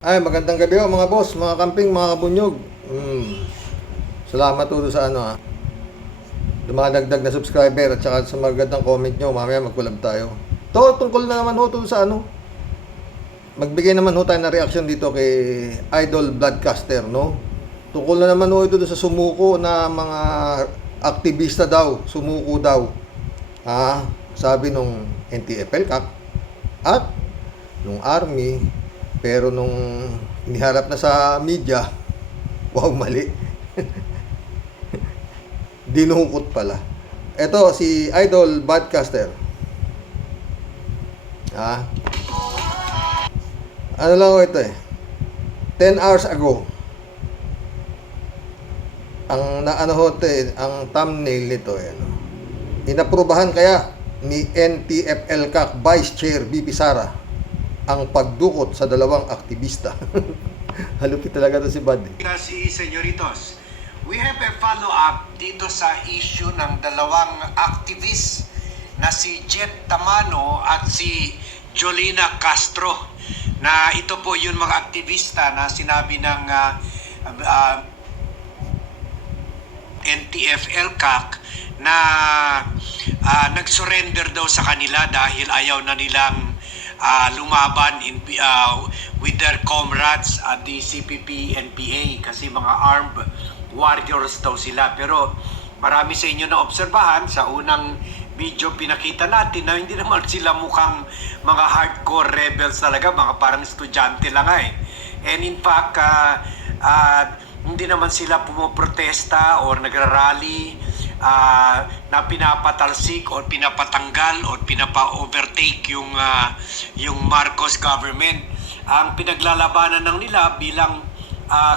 Ay, magandang gabi mga boss, mga kamping, mga kabunyog. Salamat po sa dumadagdag na subscriber at saka sa magandang comment nyo. Mamaya mag-collab tayo. Tungkol na naman ho sa magbigay naman ho tayo na reaction dito kay Idol Bloodcaster, no? Tungkol na naman ho ito sa sumuko na mga aktivista daw, sumuko daw. Sabi nung NTF-ELCAC at nung army. Pero nung iniharap na sa media, wow, mali. Dinukot pala. Ito, si Idol Bloodcaster. Ano lang ito 10 hours ago. Ang ang thumbnail nito inaprubahan kaya ni NTF-ELCAC Vice Chair BP Sara ang pagdukot sa dalawang aktivista. Halupit talaga to si Bad. Kasi, senyoritos, we have a follow-up dito sa issue ng dalawang activist na si Jet Tamano at si Jolina Castro. Na ito po yung mga aktivista na sinabi ng NTF-ELCAC na nag-surrender daw sa kanila dahil ayaw na nilang lumaban with their comrades at the CPP-NPA kasi mga armed warriors daw sila. Pero marami sa inyo na obserbahan sa unang video pinakita natin na hindi naman sila mukhang mga hardcore rebels talaga, mga parang estudyante lang And in fact, hindi naman sila pumoprotesta or nagrarally na pinapatalsik o pinapatanggal o pinapa-overtake yung Marcos government. Ang pinaglalabanan ng nila bilang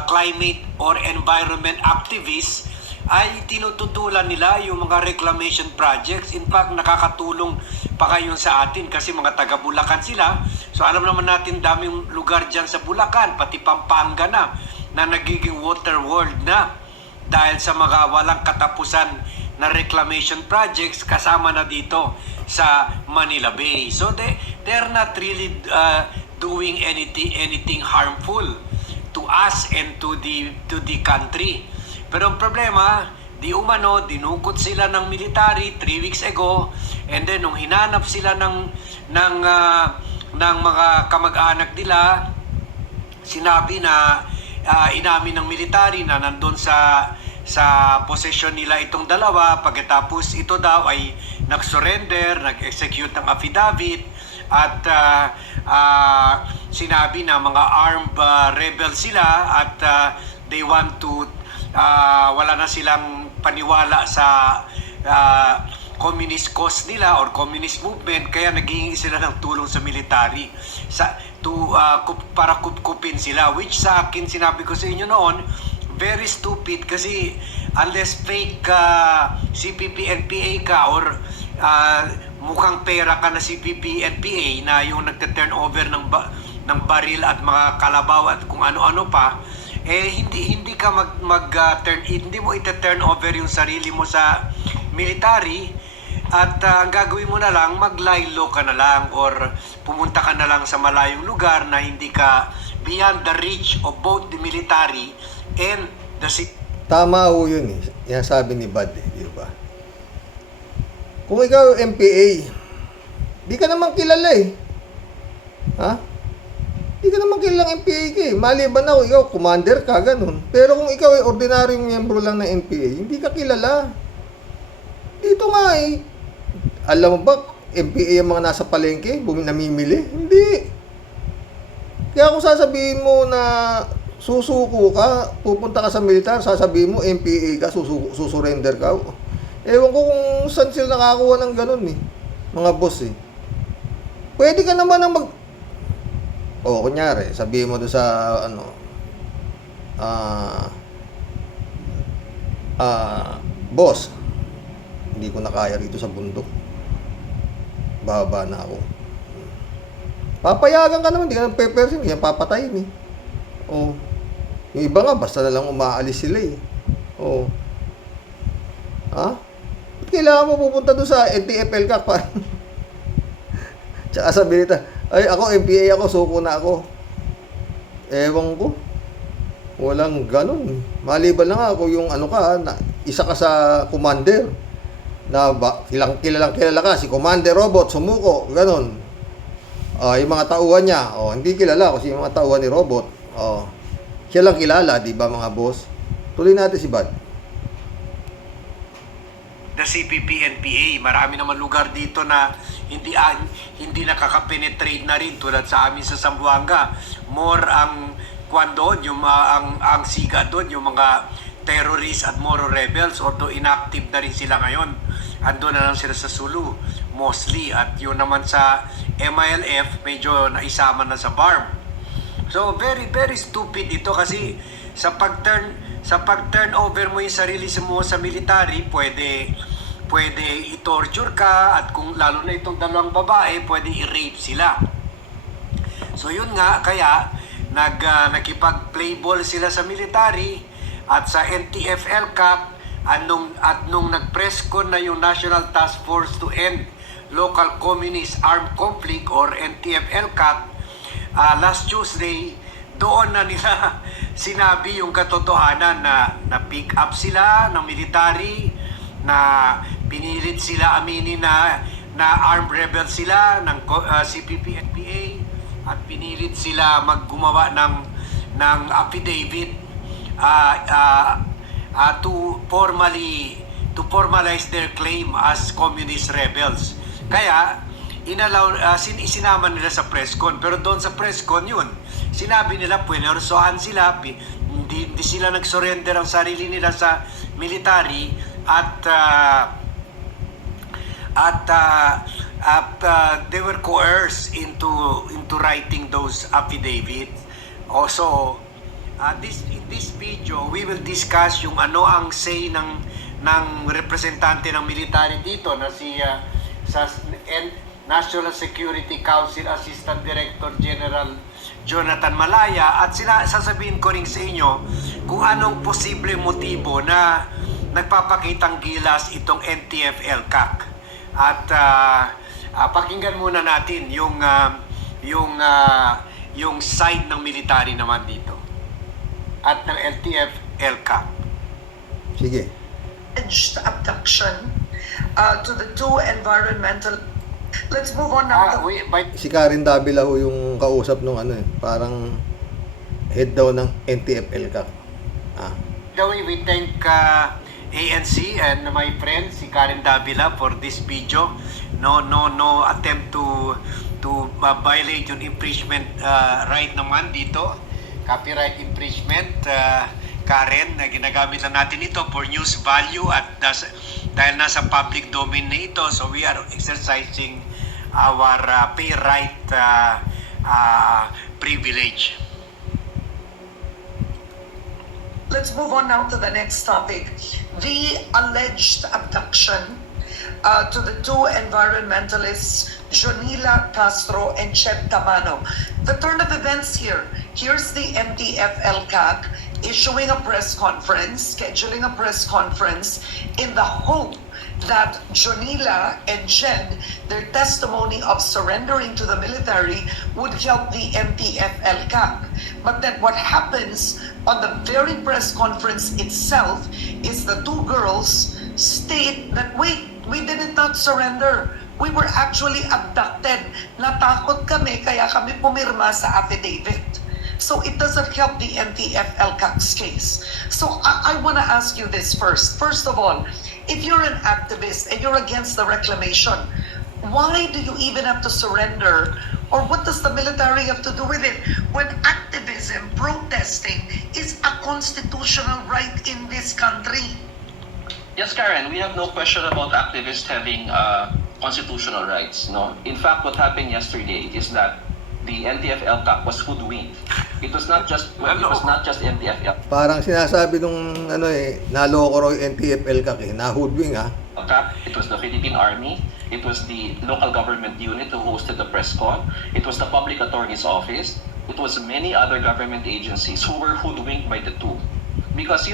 climate or environment activists ay tinututulan nila yung mga reclamation projects. In fact, nakakatulong pa kayo sa atin kasi mga taga Bulacan sila. So alam naman natin daming lugar dyan sa Bulacan, pati Pampanga na nagiging water world na dahil sa mga walang katapusan na reclamation projects kasama na dito sa Manila Bay. So they're not really doing anything harmful to us and to the country. Pero ang problema, dinukot sila ng military 3 weeks ago, and then nung hinanap sila ng mga kamag-anak nila, sinabi na inamin ng military na nandun sa posesyon nila itong dalawa. Pagkatapos ito daw ay nag-surrender, nag-execute ng affidavit at sinabi na mga armed rebels sila at they want to wala na silang paniwala sa communist cause nila or communist movement, kaya naghihingi sila ng tulong sa military para kupkupin sila, which sa akin sinabi ko sa inyo noon, very stupid kasi unless fake CPP-NPA ka or mukhang pera ka na CPP-NPA na yung nagte-turn over ng baril at mga kalabaw at kung ano-ano pa, hindi ka hindi mo ite-turn over yung sarili mo sa military at ang gagawin mo na lang, maglaylo ka na lang or pumunta ka na lang sa malayong lugar na hindi ka beyond the reach of both the military and the Tama ho yun Yan sabi ni Bad di ba? Kung ikaw MPA, di ka naman kilala Di ka naman kilalang MPA ka Maliban na ikaw, commander ka, ganun. Pero kung ikaw ay ordinaryong miyembro lang ng MPA, hindi ka kilala. Dito nga alam mo ba, MPA ang mga nasa palengke, namimili? Hindi. Kaya kung sasabihin mo na susuko ka, pupunta ka sa militar, sasabihin mo MPA ka, susurrender ka. Ewan ko kung saan sila nakakuha ng ganun mga boss Pwede ka naman kunyari, sabihin mo doon sa boss, hindi ko na kaya rito sa bundok. Bababa na ako. Papayagan ka naman, hindi ka ng pepersin, hindi ka papatayin Yung iba nga, basta na lang umaalis sila Ba't kailangan mo pupunta doon sa NTF-ELCAC pa? Tsaka sabi nito, ay ako MPA ako, suko na ako. Ewan ko. Walang ganun. Maliban lang ako yung ano ka, na, isa ka sa commander. Na ba, kilalang kilala ka, si Commander Robot, sumuko, ganun. Yung mga tauhan niya, hindi kilala kasi yung mga tauhan ni Robot. Siya lang kilala, di ba mga boss? Tuloy natin si Bad. The CPP-NPA, marami naman lugar dito na hindi nakaka-penetrate na rin tulad sa amin sa Zamboanga. More ang kwan doon, yung ang siga doon, yung mga terrorists at Moro rebels, although inactive na rin sila ngayon. Ando na lang sila sa Sulu, mostly. At yun naman sa MILF, medyo naisama na sa BARM. So very very stupid ito kasi sa pag-turn over mo yung sarili mo sa military, pwede i-torture ka, at kung lalo na itong dalawang babae, pwede i-rape sila. So yun nga, kaya nakipag-play ball sila sa military at sa NTF-ELCAC at nung nag-press con na yung National Task Force to End Local Communist Armed Conflict or NTF-ELCAC last Tuesday, doon na nila sinabi yung katotohanan na pick up sila ng military, na pinilit sila aminin na armed rebel sila ng CPP-NPA, at pinilit sila maggumawa ng affidavit to formalize their claim as communist rebels. Kaya isinama nila sa press con, pero doon sa press con yun, sinabi nila punersohan sila, hindi sila nag-surrender ang sarili nila sa military, at they were coerced into writing those affidavits. Also, in this video, we will discuss yung ano ang say ng representante ng military dito na sa National Security Council Assistant Director General Jonathan Malaya, at sasabihin ko rin sa inyo kung anong posibleng motibo na nagpapakitang gilas itong NTF-ELCAC. At pakinggan muna natin yung side ng military naman dito at ng NTF-ELCAC. Sige. Alleged abduction to the two environmental. Let's move on now. Si Karen Davila ho yung kausap nung parang head daw ng NTF-ELCAC. We thank ANC and my friend si Karen Davila for this video. No attempt to violate yung infringement right naman dito. Copyright infringement, Karen, na ginagamit lang natin ito for news value, at dahil nasa public domain na ito, so we are exercising our pay right privilege. Let's move on now to the next topic. The alleged abduction to the two environmentalists, Jonila Castro and Chet Tamano. The turn of events here. Here's the NTF-ELCAC issuing a press conference, scheduling a press conference in the hope that Jonila and Jed, their testimony of surrendering to the military would help the NTF-ELCAC. But then what happens on the very press conference itself is the two girls state that, wait, we did not surrender. We were actually abducted. Natakot kami, kaya kami pumirma sa affidavit. So it doesn't help the NTF-ELCAC's case. So I want to ask you this first. First of all, if you're an activist and you're against the reclamation, why do you even have to surrender? Or what does the military have to do with it when activism, protesting is a constitutional right in this country? Yes, Karen, we have no question about activists having constitutional rights. No, in fact, what happened yesterday is that the NTF-ELCAC was hoodwinked. It was not just NTF-ELCAC. Parang sinasabi nung naloko raw yung NTF-ELCAC nahudwing It was the Philippine Army. It was the local government unit who hosted the press con. It was the public attorney's office. It was many other government agencies who were hoodwinked by the two. Because,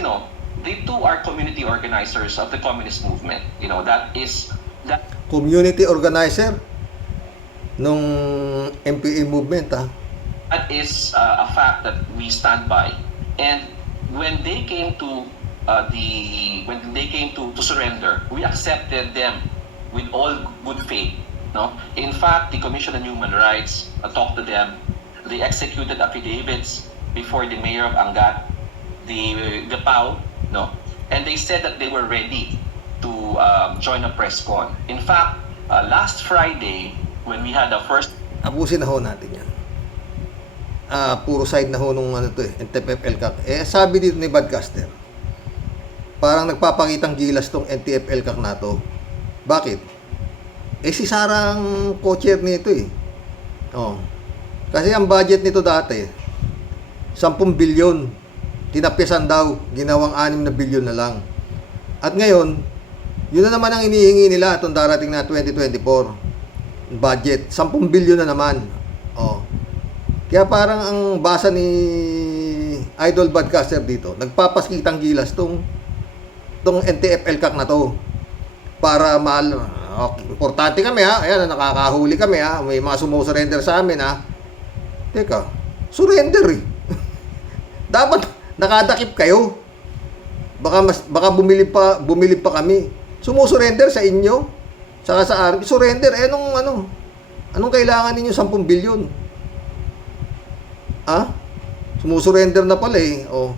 they too are community organizers of the communist movement. That community organizer nung MPA movement That is a fact that we stand by. And when they came to to surrender, we accepted them with all good faith. No, in fact, the Commission on Human Rights talked to them. They executed affidavits before the mayor of Angat, the PAO, no, and they said that they were ready to join a press con. In fact, last Friday when we had the first Abusin na ho natin yan. Puro side na ho nung ano to NTF-ELCAC. Sabi dito ni Badcaster, parang nagpapakitang gilas tong NTF-ELCAC na to. Bakit? Si Sara ang co-chair nito Oh. Kasi ang budget nito dati, 10 bilyon. Tinapyasan daw, ginawang 6 na bilyon na lang. At ngayon, yun na naman ang inihingi nila itong darating na 2024 budget. 10 bilyon na naman. Oh. Kaya parang ang basa ni Idol Badcaster dito, nagpapaskitang gilas tong NTF-ELCAC na to. Para importante kami ayan, nakakahuli kami may mga sumusurrender sa amin Teka, surrender Dapat nakadakip kayo. Baka bumili pa kami. Sumusurrender sa inyo, saka sa army. Surrender anong kailangan ninyo 10 bilyon? Sumusurrender na pala oh.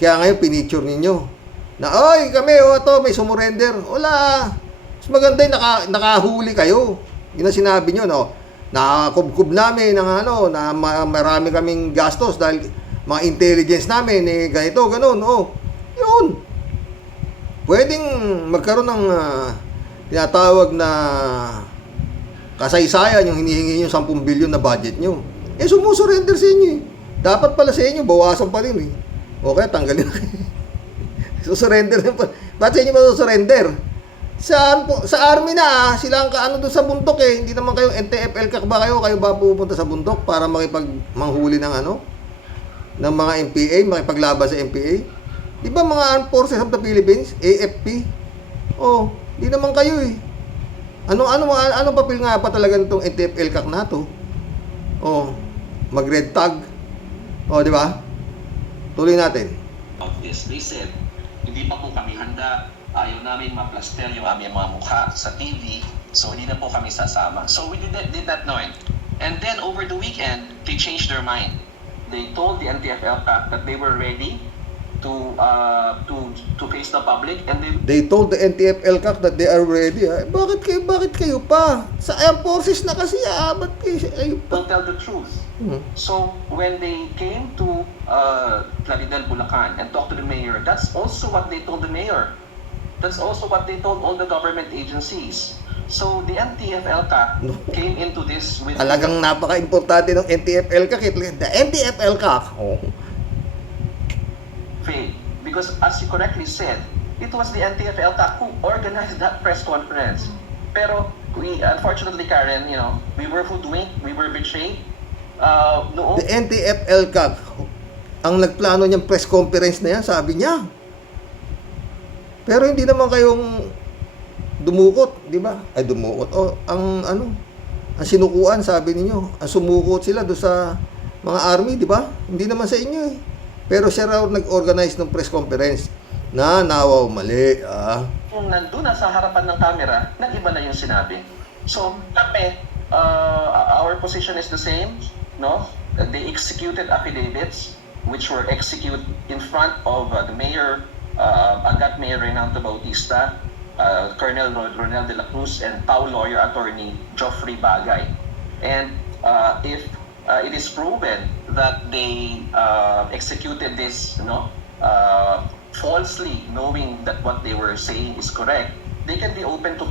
Kaya ngayon pinicture ninyo na, oy, kami, ito, may sumurrender. Wala. Mas maganda yung nakahuli kayo. Yun ang sinabi nyo, no? Nakakubkub namin ng na marami kaming gastos dahil mga intelligence namin, ganito, ganun, Yun. Pwedeng magkaroon ng tinatawag na kasaysayan yung hinihingi nyo 10 bilyon na budget nyo. Sumusurrender sa inyo Dapat pala sa inyo, bawasan pa rin Okay, tanggalin na kayo. Surrender na pa. Ba't sa inyo surrender? Sa army na sila ang doon sa bundok Hindi naman kayo NTF-ELCAC ba kayo? Kayo ba pupunta sa bundok para manghuli ng ng mga MPA, makipaglaban sa MPA? Di ba mga Armed Forces of the Philippines, AFP? Di naman kayo Anong papel nga pa talaga nitong NTF-ELCAC na to? Mag-red tag. Di ba? Tuloy natin. Of this, they said, hindi pa po kami handa, ayaw namin ma-plaster yung aming mga mukha sa TV, so hindi na po kami sasama. So we did not know it. And then over the weekend, they changed their mind. They told the NTF-ELCAC that they were ready to face the public, and they told the NTF-ELCAC that they are ready. Bakit kayo pa? Sa Armed Forces na kasi ba't kayo pa? They'll tell the truth. So when they came to Plaridel, Bulacan and talked to the mayor, that's also what they told the mayor. That's also what they told all the government agencies. So the NTF-ELCAC came into this with talagang napaka-importante ng NTF-ELCAC. The NTF-ELCAC failed. Because as you correctly said, it was the NTF-ELCAC who organized that press conference. Pero we, unfortunately, Karen, we were hoodwinked, we were betrayed. The NTF-ELCAC ang nagplano niyang press conference na yan, sabi niya. Pero hindi naman kayong dumukot, di ba? Ay, dumukot. Ang sinukuan, sabi ninyo. Ang sumukot sila do sa mga army, di ba? Hindi naman sa inyo Pero siya raw nag-organize ng press conference na nawaw mali. Kung nandun na sa harapan ng camera, nag-iba na yung sinabi. So, kami, our position is the same, no? They executed affidavits which were executed in front of the mayor, Angat Mayor Reynaldo Bautista, Colonel Ronel de la Cruz, and PAO lawyer attorney Geoffrey Bagay. And if it is proven that they executed this, falsely, knowing that what they were saying is correct, they can be open to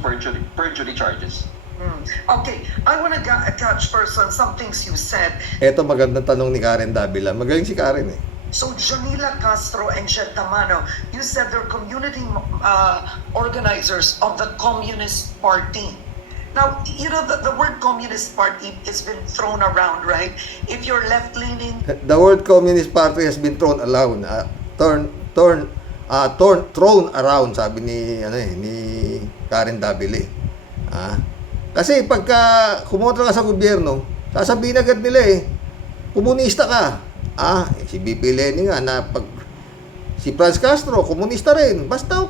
perjury charges. Okay, I want to catch first on some things you said. Ito magandang tanong ni Karen Davila. Magaling si Karen So Jonila Castro and Jed Tamano, you said they're community organizers of the Communist Party. Now, the word Communist Party has been thrown around, right? If you're left-leaning... The word Communist Party has been thrown around. Thrown around, sabi ni Karen Davila. Kasi pagka kumontra ka sa gobyerno, Sasabihin agad nila komunista ka. Si BP Leni nga na si Franz Castro, komunista rin. Basta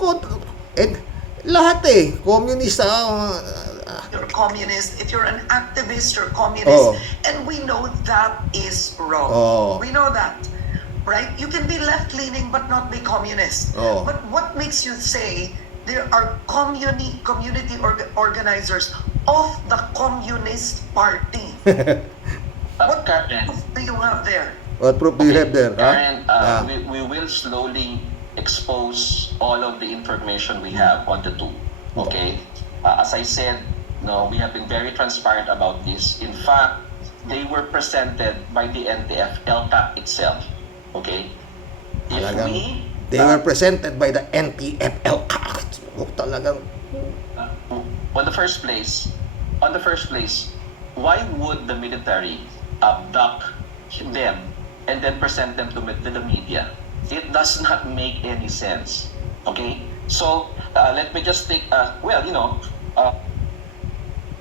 lahat komunista. You're communist. If you're an activist, you're communist. Oh. And we know that is wrong. Oh. We know that. Right? You can be left-leaning but not be communist. Oh. But what makes you say there are community organizers of the Communist Party? What Karen, proof do you have there? What proof do you have there? Karen, we will slowly expose all of the information we have on the two. Okay? As I said, we have been very transparent about this. In fact, they were presented by the NTF LCAC itself. Okay? If Talagang, they were presented by the NTF LCAC. Talagang, on the first place, why would the military abduct them and then present them to the media? It does not make any sense. Okay? So, let me just take,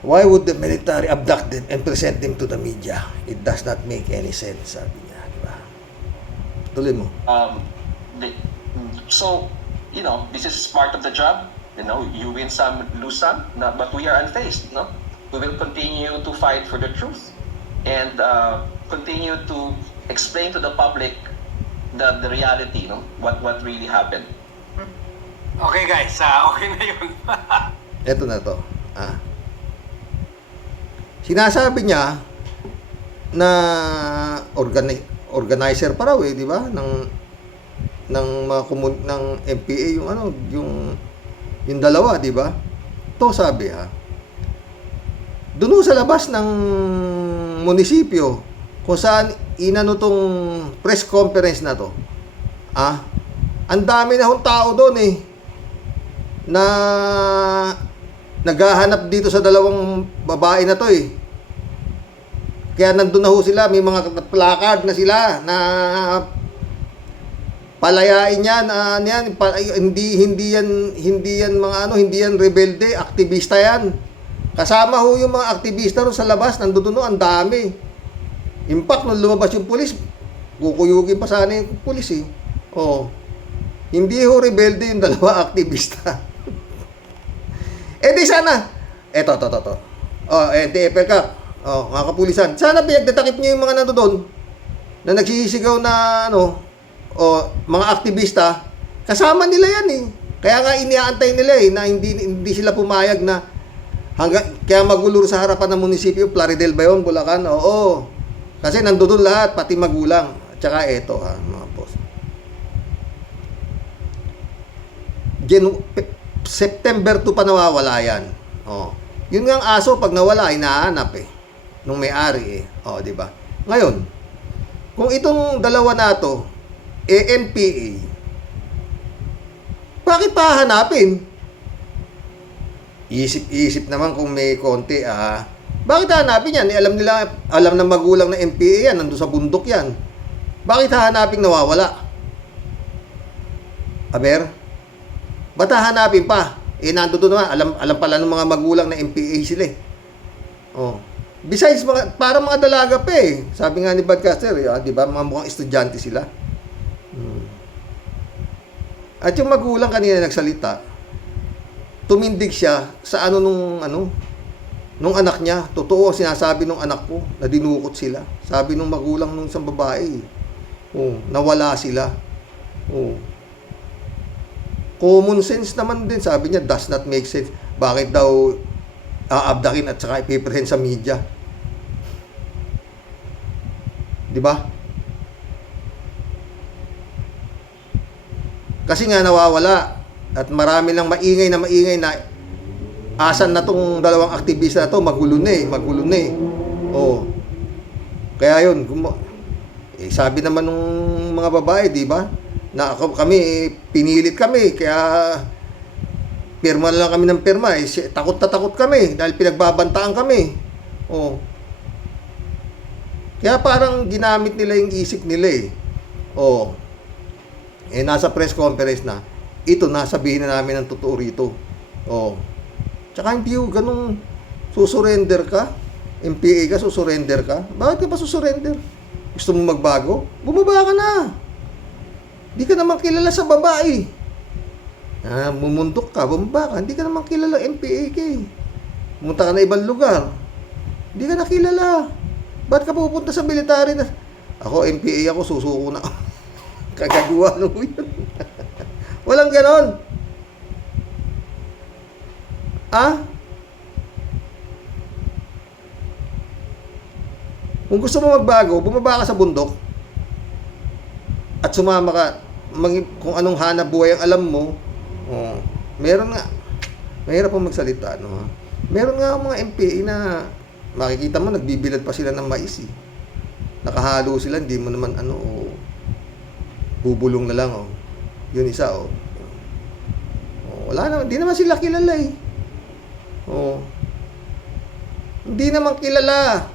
why would the military abduct them and present them to the media? It does not make any sense, sabi niya, di ba? Tuloy mo. This is part of the job. You win some, lose some, but we are unfazed. We will continue to fight for the truth and continue to explain to the public the reality, what really happened. Okay guys, okay na yun. Ito na to. Sinasabi niya na organizer pa raw di ba? ng mga ng MPA yung dalawa, di ba? To sabi doon sa labas ng munisipyo kung saan inano tong press conference na to. Ang dami na hong tao doon na naghahanap dito sa dalawang babae na to Kaya nandun na ho sila, may mga placard na sila na palayain yan, hindi yan rebelde, aktivista yan. Kasama ho yung mga aktivista ro sa labas, nandun ho, ang dami. In fact, nung lumabas yung pulis, kukuyugin pa sana yung pulis Hindi ho rebelde yung dalawa aktivista. Di sana, eto. NTF ka. Mga kapulisan. Sana pinagtatakip niyo yung mga nandoon na nagsisigaw na mga aktivista. Kasama nila yan Kaya nga iniaantay nila na hindi sila pumayag na kaya magulo sa harapan ng munisipyo, Plaridel ba yun, Bulacan? Oo. Kasi nandoon lahat, pati magulang. At saka eto mga boss. September 2 pa nawawala yan. Yun nga ang aso, pag nawala, hinahanap nung may-ari di ba? Ngayon, kung itong dalawa na to, MPA, bakit pa hanapin? Isip naman kung may konti, bakit hanapin yan? Alam ng magulang na MPA yan, nandun sa bundok yan. Bakit hahanapin nawawala? Aber? Ba't hahanapin pa? Nandun naman, alam pala ng mga magulang na MPA sila Besides, parang mga dalaga pa Sabi nga ni Badcaster, di ba, mga mukhang estudyante sila. At yung magulang kanina nagsalita, tumindig siya sa nung anak niya. Totoo sinasabi nung anak ko na dinukot sila. Sabi nung magulang nung isang babae, nawala sila. Common sense naman din, sabi niya, does not make sense. Bakit daw aabdakin at saka ipipresent sa media? Di ba? Kasi nga nawawala at marami lang maingay na asan na tong dalawang aktivista na to, magulo na kaya yun sabi naman nung mga babae, di ba, na kami pinilit kami, kaya pirma na lang kami ng pirma takot na takot kami dahil pinagbabantaan kami. Kaya parang ginamit nila yung isip nila nasa press conference na ito, nasabihin na namin ang totoo rito. Tsaka hindi ganun susurrender ka. MPA ka, susurrender ka? Bakit ka pa susurrender? Gusto mo magbago? Bumaba ka na. Di ka naman kilala sa babae. Mumundok ka, bumaba ka. Hindi ka naman kilala MPA ka eh. Pumunta ka na ibang lugar. Hindi ka nakilala. Ba't ka pupunta sa military na? Ako, MPA ako, susuko na. Kagaguhan mo yun. Walang ganon. Kung gusto mo magbago, bumaba ka sa bundok at sumama ka, kung anong hanap buhay ang alam mo. Meron nga, mahirap pong magsalita, no? Meron nga mga MPA na makikita mo, nagbibilad pa sila ng mais eh. Nakahalo sila, hindi mo naman bubulong na lang, yun isa, wala naman, hindi naman sila kilala eh. Hindi naman kilala.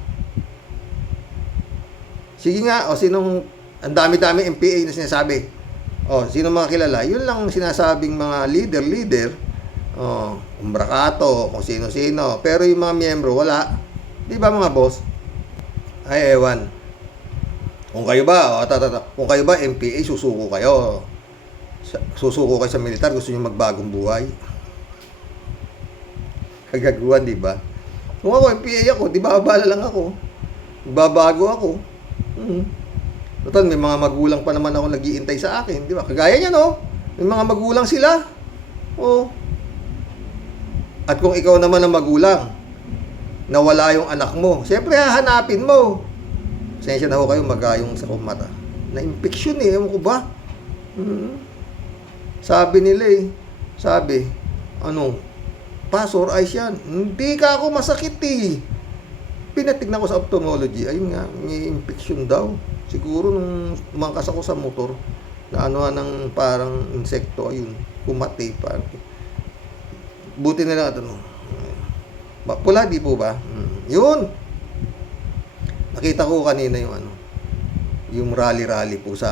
Sige nga, sinong, ang dami-dami MPA na sinasabi. Sino mga kilala? Yun lang sinasabing mga leader. Umbrakato, kung sino-sino. Pero yung mga miyembro, wala. Di ba mga boss? Ay, ewan. Kung kayo ba, kung kayo ba MPA, susuko kayo. Susuko kayo sa militar, gusto nyo magbagong buhay. Kagaguhan, di ba? Kung ako MPA ako, di ba abala lang ako. Babago ako. Total, may mga magulang pa naman ako nag-iintay sa akin, di ba? Kagaya niya, no? May mga magulang sila. At kung ikaw naman ang magulang, nawala yung anak mo, siyempre hahanapin mo. Sensya na ho kayo, magayong sa kumata. Na-infection eh, ewan ko ba? Sabi nila eh, pasor eyes yan. Hindi ka ako masakit eh. Pinatignan ko sa ophthalmology, ayun nga, may infection daw. Siguro nung umangkas ako sa motor, na ng parang insekto, ayun, kumati parang. Buti na lang pula, di po ba? Yun. Nakita ko kanina yung rally po sa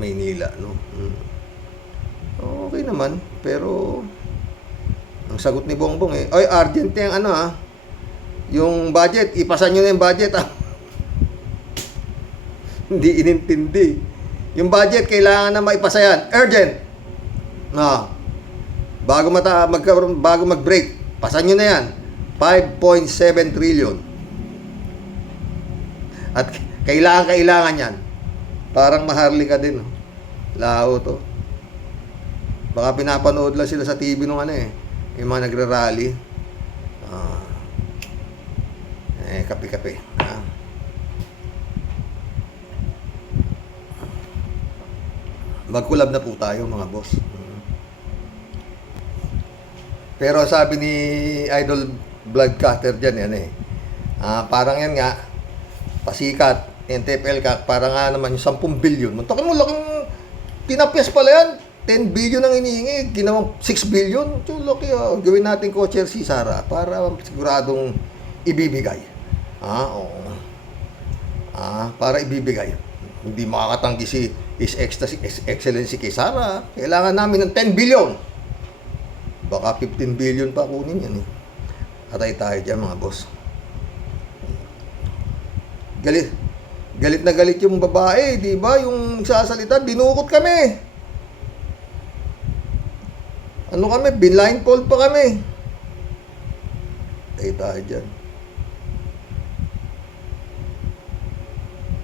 Maynila, no? Okay naman, pero ang sagot ni Bongbong oy, urgent yung yung budget, ipasan nyo na yung budget Hindi inintindi. Yung budget, kailangan na maipasa yan. Urgent. Bago mag-break, pasan nyo na yan. 5.7 trillion. At kailangan yan. Parang maharli ka din. Lao to. Baka pinapanood lang sila sa TV nung yung mga nagra-rally. Kape-kape. Mag-collab na po tayo, mga boss. Pero sabi ni Idol Bloodcaster dyan, parang yan nga, pasikat, NTFL ka, parang nga naman yung 10 billion. Muntakin mo, laking tinapyas pala yan. 10 billion ang inihingi, ginawang 6 billion. So, laki, gawin natin co-chair si Sara para siguradong ibibigay. Oo. Para ibibigay. Hindi makakatanggi si His Excellency kay Sara. Kailangan namin ng 10 billion. Baka 15 billion pa kunin yan Atay tayo dyan, mga boss. Galit na galit yung babae, di ba? Yung sasalita, dinukot kami. Blindfold pa kami. Atay tayo dyan.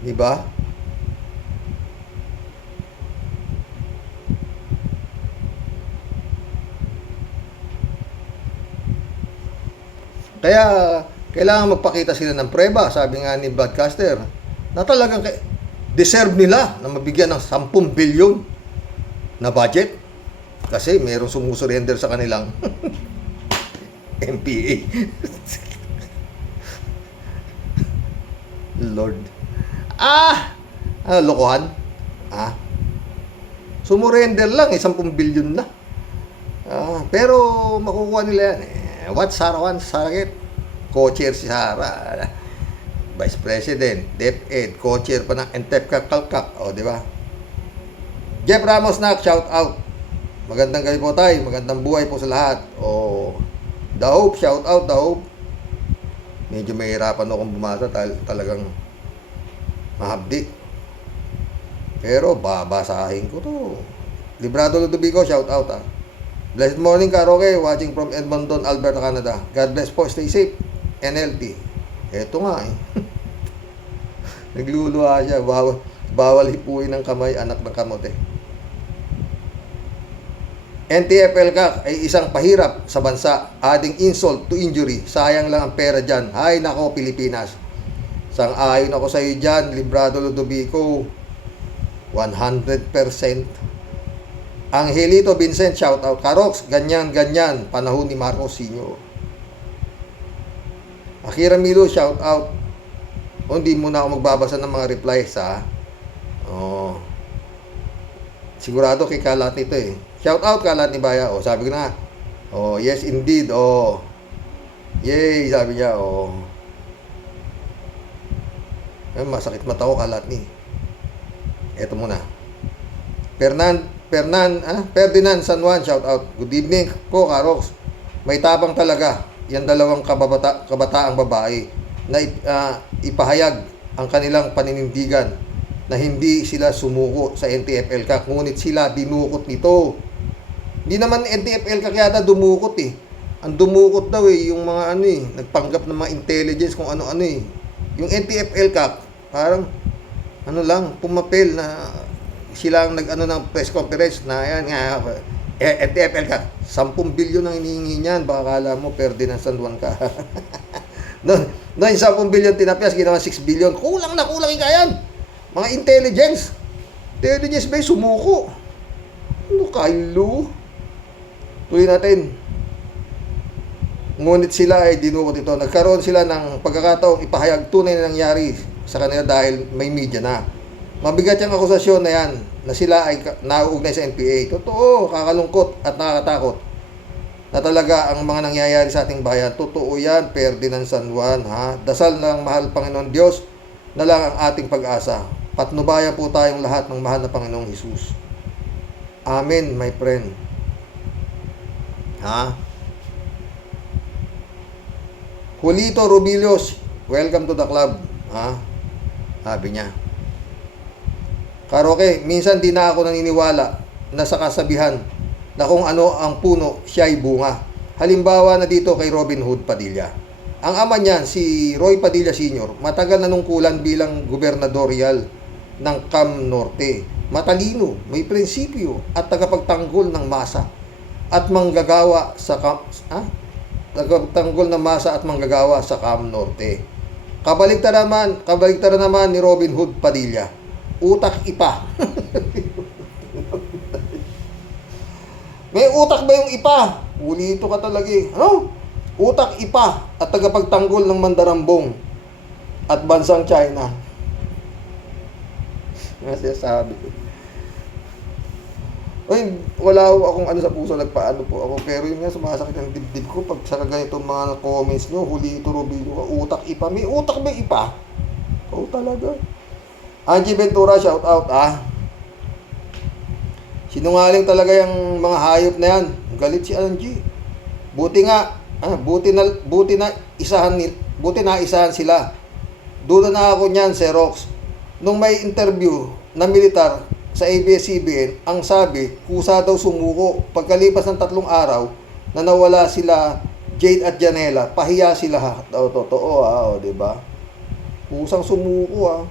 Di ba? Kaya, kailangan magpakita sila ng preba, sabi nga ni Broadcaster, na talagang deserve nila na mabigyan ng 10 billion na budget. Kasi mayroong sumusurrender sa kanilang MPA. Lord. Lokohan? Sumurrender lang, 10 billion na. Pero makukuha nila yan What Sara wants, Saragit? Co-chair si Sara. Vice President, DepEd, co-chair pa ng NTEP Kalkak. Di ba? Jeff Ramos na, shout out. Magandang gabi po tayo. Magandang buhay po sa lahat. The Hope, shout out, The Hope. Medyo mahirapan akong bumasa talagang mahabdi. Pero babasahin ko to. Librado Ludovico, shout out ah. Blessed morning, Karoke, watching from Edmonton, Alberta, Canada. God bless po, stay safe. NLT. Eto nga eh. Nagluluha siya, bawal hipuin ng kamay, anak ng kamote. NTFL ay isang pahirap sa bansa, adding insult to injury. Sayang lang ang pera dyan. Ay nako, Pilipinas. Sang-ayon ako sa iyo dyan, Librado Ludovico. 100%. Angelito Vincent, shout out. Karox, ganyan, panahon ni Marcos Sr. Akira Milo, shout out. O, hindi muna ako magbabasa ng mga replies ha. Oh. Sigurado kay kalat nito eh. Shout out kalat ni Baya. Oh, sabi ko na. Oh, yes indeed. Oh. Yay, sabi niya. Oh. Ay, masakit mata ko kalat ni. Eto muna. Ferdinand San Juan, shout out. Good evening po, Karox. May tabang talaga yan dalawang kabataang babae na ipahayag ang kanilang paninindigan na hindi sila sumuko sa NTFL-CAC, ngunit sila dinukot nito. Hindi naman NTFL-CAC yata dumukot eh. Ang dumukot daw eh, yung mga nagpanggap ng mga intelligence kung ano-ano eh. Yung NTFL-CAC, parang pumapel na sila ang ng press conference na yan nga, NTFL-CAC, 10 bilyon ang hinihingi niyan, baka kala mo Ferdinand San Juan ka. Noon yung 10 bilyon tinapyas, ginawa 6 bilyon, kulang yung kayan. Mga intelligence ba sumuko? Ano kayo? Tuloy natin. Ngunit sila ay dinukot ito. Nagkaroon sila ng pagkakataong ipahayag tunay na nangyari sa kanila dahil may media na. Mabigat yung akusasyon na yan na sila ay nauugnay sa NPA. Totoo, kakalungkot at nakakatakot na talaga ang mga nangyayari sa ating bayan. Totoo yan, Ferdinand San Juan. Ha? Dasal ng mahal Panginoon Diyos na lang ang ating pag-asa. Patnubayan po tayong lahat ng mahal na Panginoong Hesus. Amen, my friend. Ha? Julito Rubilios, welcome to the club. Ha? Sabi niya. Karoke, minsan di na ako naniniwala na sa kasabihan na kung ano ang puno, siya'y bunga. Halimbawa na dito kay Robin Hood Padilla. Ang ama niyan, si Roy Padilla Sr., matagal na nungkulan bilang gobernadorial ng Cam Norte. Matalino, may prinsipyo at tagapagtanggol ng masa at manggagawa sa tagapagtanggol ng masa at manggagawa sa Cam Norte. Kabaligtaran naman ni Robin Hood Padilla. Utak ipa. May utak ba yung ipa? Ulito ka talaga eh. Ano? Utak ipa at tagapagtanggol ng Mandarambong at bansang China. Kasi sabi ko. Uy, wala akong ano sa puso, nagpaano po ako. Pero yun nga, sumasakit ang dibdib ko pag sa ganitong mga comments nyo, Julito Rubilo, utak ipa. May utak ba ipa? Oo talaga. Angie Ventura, shout out Sinungaling talaga yung mga hayop na yan. Galit si Angie. Buti na isahan sila. Duda na ako niyan, Xerox. Nung may interview na militar sa ABS-CBN, ang sabi, kusa daw sumuko. Pagkalipas ng 3 araw, na nawala sila Jade at Janela, pahiya sila Totoo diba? Kusang sumuko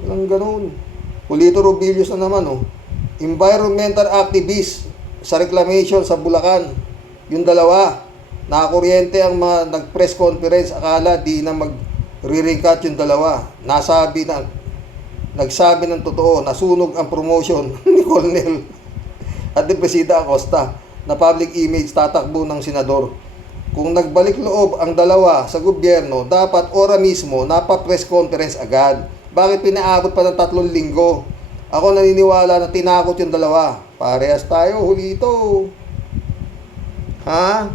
Walang ganun. Julito Rubilios na naman Environmental activist sa reclamation sa Bulacan. Yung dalawa, nakakuryente ang mga nag-press conference, akala di na magre-recut yung dalawa. Nagsabi ng totoo, nasunog ang promotion ni Colonel at ni Presida Acosta na public image tatakbo ng senador. Kung nagbalik loob ang dalawa sa gobyerno, dapat ora mismo napa-press conference agad. Bakit pinaabot pa ng 3 linggo? Ako naniniwala na tinakot yung dalawa. Parehas tayo, Julito. Ha?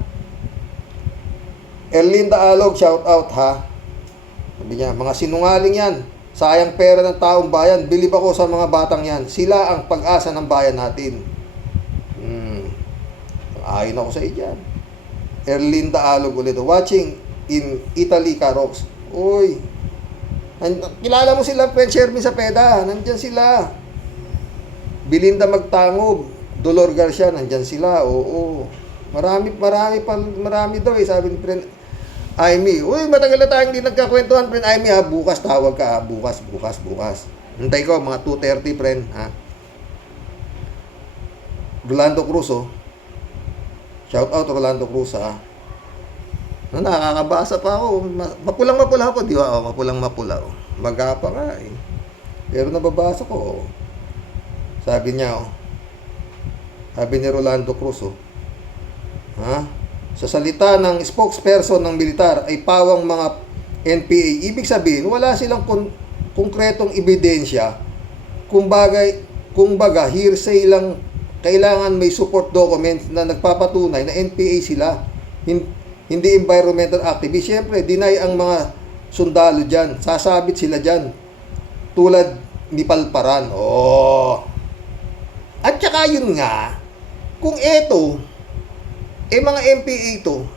Erlinda Alog, shout out Sabi niya, mga sinungaling yan. Sayang pera ng taong bayan. Bilib ako sa mga batang yan. Sila ang pag-asa ng bayan natin. Ayon ako sa iyo dyan. Erlinda Alog ulit. Watching in Italy, Carox. Uy, kilala mo sila, friend Shermin Sapeda, nandyan sila. Belinda Magtangob, Dolor Garcia, nandyan sila. Oo. Marami daw eh, sabi ni friend Aimee. Uy, matagal na tayong hindi nagkakwentuhan, friend Aimee ha. Bukas tawag ka ha. Bukas. Hintay ko, mga 2:30, friend ha. Rolando Cruz, oh. Shout out Rolando Cruz, ha. Nakakabasa pa ako. Mapulang-mapula ako, di ba? Oh, mapulang-mapula, oh. Magapa nga, eh. Pero nababasa ko, oh. Sabi niya, oh. Sabi ni Rolando Cruz, oh. Ha? Sa salita ng spokesperson ng militar ay pawang mga NPA. Ibig sabihin, wala silang konkretong ebidensya. Kumbaga, hearsay lang. Kailangan may support documents na nagpapatunay na NPA sila. Hindi environmental activist. Siyempre, deny ang mga sundalo dyan. Sasabit sila dyan. Tulad ni Palparan. Oh. At saka yun nga, kung eto, mga MPA to,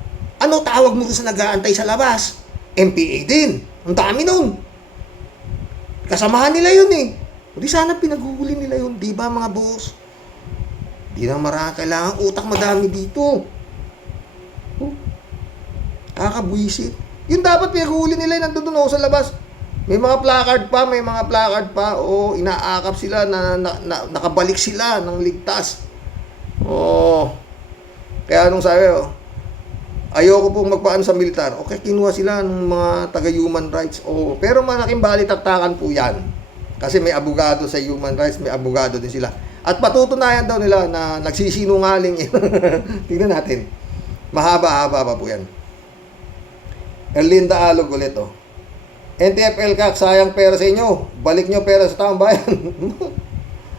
ano tawag mo sa nag-aantay sa labas? MPA din. Ang dami nun. Kasamahan nila yun eh. Di sana pinaghuli nila yun. Di ba mga boss? Di na kailangan utak madami dito. Kakabwisit. Yun dapat pinaghuli nila yun. Nandun sa labas. May mga placard pa. O, inaakap sila na nakabalik sila ng ligtas. Oh. Kaya anong sabi, oh, ayoko pong magpaan sa militar. Okay, kinuha sila ng mga taga-human rights. Oh, pero malaking balitaktakan po yan. Kasi may abogado sa human rights, may abogado din sila. At patutunayan daw nila na nagsisinungaling. Tingnan natin. Mahaba-haba pa po yan. Erlinda Alog ulit, oh. NTFL kak, sayang pera sa inyo. Balik nyo pera sa taong bayan.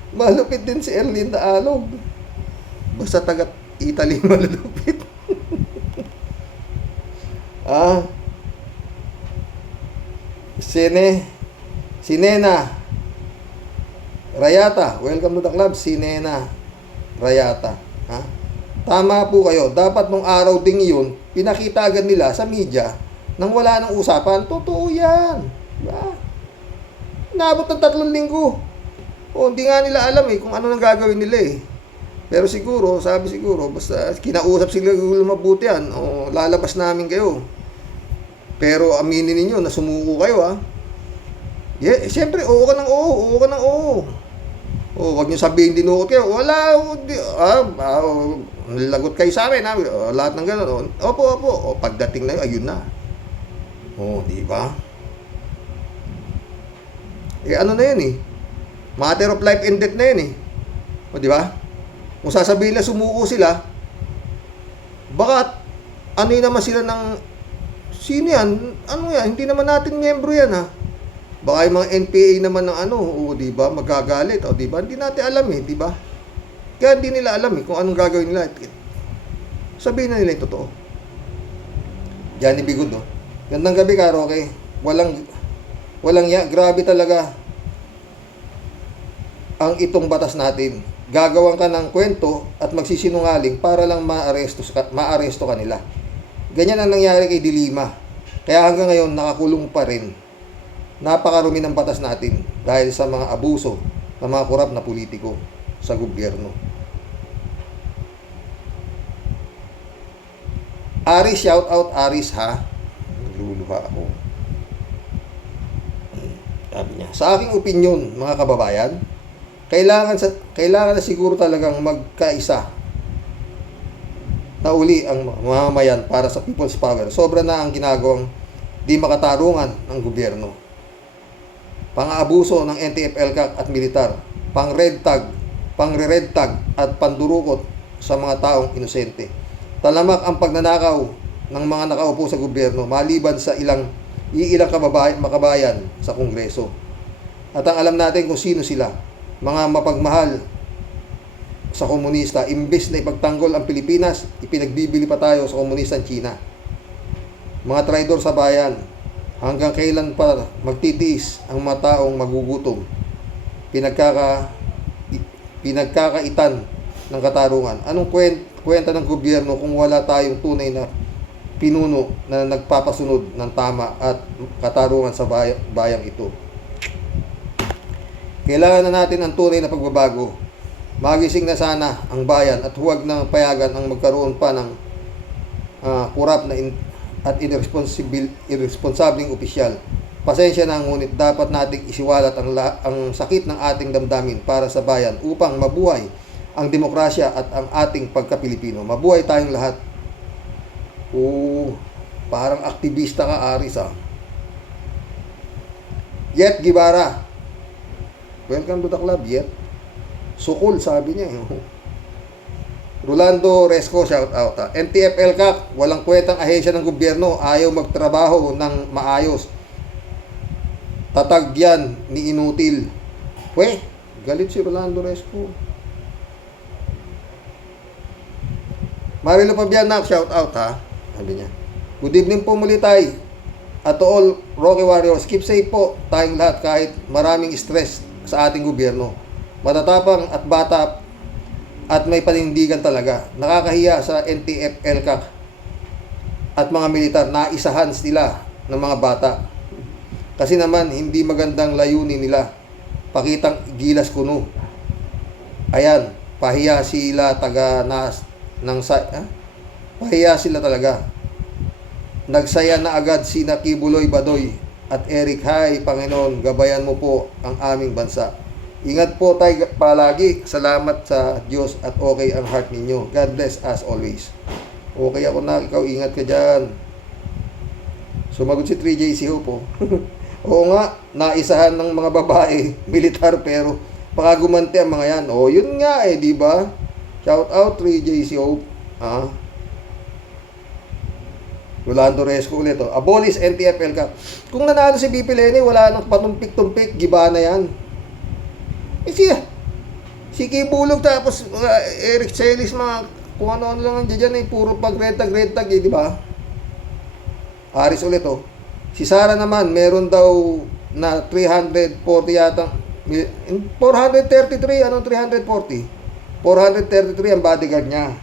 Malupit din si Erlinda Alog. Basta taga Italy malulupit. Sinena Rayata, welcome to the club. Sinena Rayata, ha? Tama po kayo. Dapat nung araw ding yun, pinakita agad nila sa media nang wala nang usapan. Totoo yan, diba? Naabot ng 3 linggo. Hindi nga nila alam eh kung ano nang gagawin nila eh. Pero siguro, basta kinausap sila mabuti yan, o lalabas namin kayo. Pero aminin ninyo na sumuko kayo, ha. Yeah, siyempre, oo ka ng oo. Wag niyo sabihin dinukot kayo. Wala, lagot kayo sa amin, ha. Lahat ng gano'n. Opo. Pagdating na yun, ayun na. Di ba? Ano na yun eh. Matter of life and death na yun eh. Di ba? Kung sasabihin na sumuko sila, baka ano yun naman sila ng sino yan? Ano yan? Hindi naman natin miyembro yan ha. Baka yung mga NPA naman ng di ba? Magagalit, di ba? Hindi natin alam eh, di ba? Kaya hindi nila alam eh kung anong gagawin nila. Sabihin na nila yung totoo. Johnny Bigod, oh. Gandang gabi ka, Roque. Walang grabe talaga ang itong batas natin. Gagawan ka ng kwento at magsisinungaling para lang maaresto ka nila. Ganyan ang nangyari kay Dilima. Kaya hanggang ngayon nakakulong pa rin. Napakarumi ng batas natin dahil sa mga abuso ng mga korap na politiko sa gobyerno. Aris, shout out Aris ha. Nagluluha ako. Sabi niya, sa aking opinyon mga kababayan, kailangan na siguro talagang magkaisa na uli ang mamamayan para sa people's power. Sobra na ang ginagawang di makatarungan ng gobyerno. Pang-aabuso ng NTF-ELCAC at militar, pang-red tag at pandurukot sa mga taong inosente. Talamak ang pagnanakaw ng mga nakaupo sa gobyerno maliban sa ilang makabayan sa Kongreso. At ang alam natin kung sino sila. Mga mapagmahal sa komunista, imbes na ipagtanggol ang Pilipinas, ipinagbibili pa tayo sa komunistang China. Mga traidor sa bayan, hanggang kailan pa magtitiis ang mga taong magugutom, pinagkakaitan ng katarungan. Anong kwenta ng gobyerno kung wala tayong tunay na pinuno na nagpapasunod ng tama at katarungan sa bayang ito. Kailangan na natin ang tunay na pagbabago. Magising na sana ang bayan at huwag nang payagan ang magkaroon pa ng kurap na at irresponsableng opisyal. Pasensya na, ngunit dapat nating isiwalat ang sakit ng ating damdamin para sa bayan upang mabuhay ang demokrasya at ang ating pagka-Pilipino. Mabuhay tayong lahat. Parang aktivista ka, Aris, ha? Yet Guevara. Welcome to the club, Yet. Sukul, sabi niya. Rolando Resco, shout out. NTF-ELCAC, walang kwentang ahensya ng gobyerno, ayaw magtrabaho ng maayos. Tatag yan ni inutil. Galit si Rolando Resco. Marilo Pabianak, shout out, ha. Sabi niya. Good evening po muli tayo. At to all Rocky Warriors, keep safe po tayong lahat kahit maraming stress sa ating gobyerno. Matatapang at bata at may panindigan talaga. Nakakahiya sa NTF-ELCAC at mga militar na isahan sila ng mga bata. Kasi naman hindi magandang layunin nila. Pakitang gilas kuno. Ayan, pahiya sila pahiya sila talaga. Nagsaya na agad sina Kibuloy Badoy at Eric. Hay, Panginoon, gabayan mo po ang aming bansa. Ingat po tayo palagi. Salamat sa Diyos at okay ang heart ninyo. God bless as always. Okay ako na, ikaw ingat ka dyan. Sumagot si 3JC Hope. Oo nga, naisahan ng mga babae, militar, pero baka gumanti ang mga yan. Yun nga di ba? Shout out 3JC Hope. Rolando Resco ulit. Abolish NTF-ELCAC. Kung nanalo si BP Leni, wala nang patumpik-tumpik, giba na yan. Si Kibulog, tapos Eric Celis, mga kung ano-ano lang dyan, puro pag-red-tag, di ba? Aris ulit, Si Sara naman, meron daw na 340 yata. 433, anong 340? 433 ang bodyguard niya.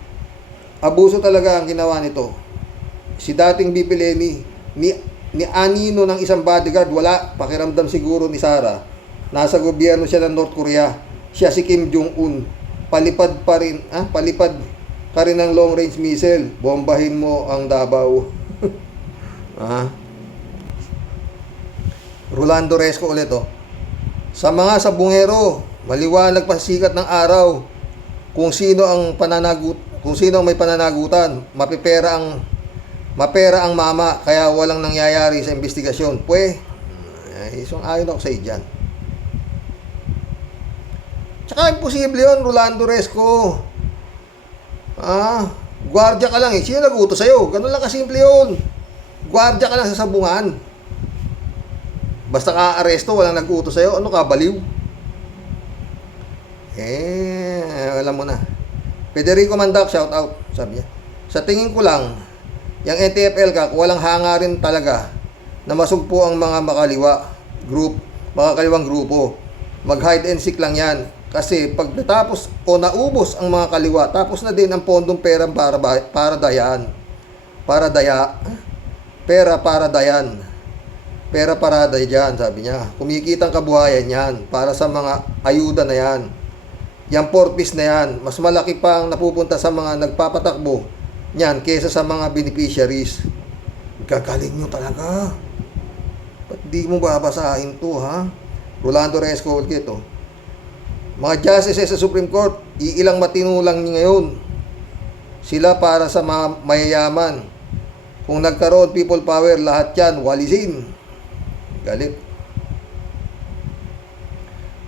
Abuso talaga ang ginawa nito. Si dating BP Leni, ni anino ng isang bodyguard, wala. Pakiramdam siguro ni Sara. Nasa gobyerno siya ng North Korea. Siya si Kim Jong-un. Palipad ka rin ng long range missile. Bombahin mo ang Davao. Rolando Resco ulit, Sa mga sabungero, maliwanag pa sikat ng araw kung sino ang may pananagutan. Mapera ang mama, kaya walang nangyayari sa investigasyon. Ayon ako sa dyan. Tsaka imposible yun, Rolando Resco. Gwardiya ka lang Sino nag-utos sa'yo? Ganun lang kasimple yun. Gwardiya ka lang sa sabungan. Basta ka-aresto, walang nag-utos sa'yo. Ano ka, baliw? Alam mo na. Federico Mandak, shout out. Sabi niya. Sa tingin ko lang, yung NTF-ELCAC, walang hangarin talaga na masugpo ang mga makakaliwang grupo. Mag-hide and seek lang yan. Kasi pag natapos o naubos ang mga kaliwa, tapos na din ang pondong pera para dayan. Pera parada dyan, sabi niya. Kumikitang kabuhayan yan para sa mga ayuda na yan. Yang porpis na yan, mas malaki pa ang napupunta sa mga nagpapatakbo niyan kesa sa mga beneficiaries. Gagaling nyo talaga. Ba't di mo babasahin to, ha? Rolando Resco ulit ito. Mga justices sa Supreme Court, iilang matinulang ngayon. Sila para sa mga mayayaman. Kung nagkaroon people power, lahat yan, walisin. Galit.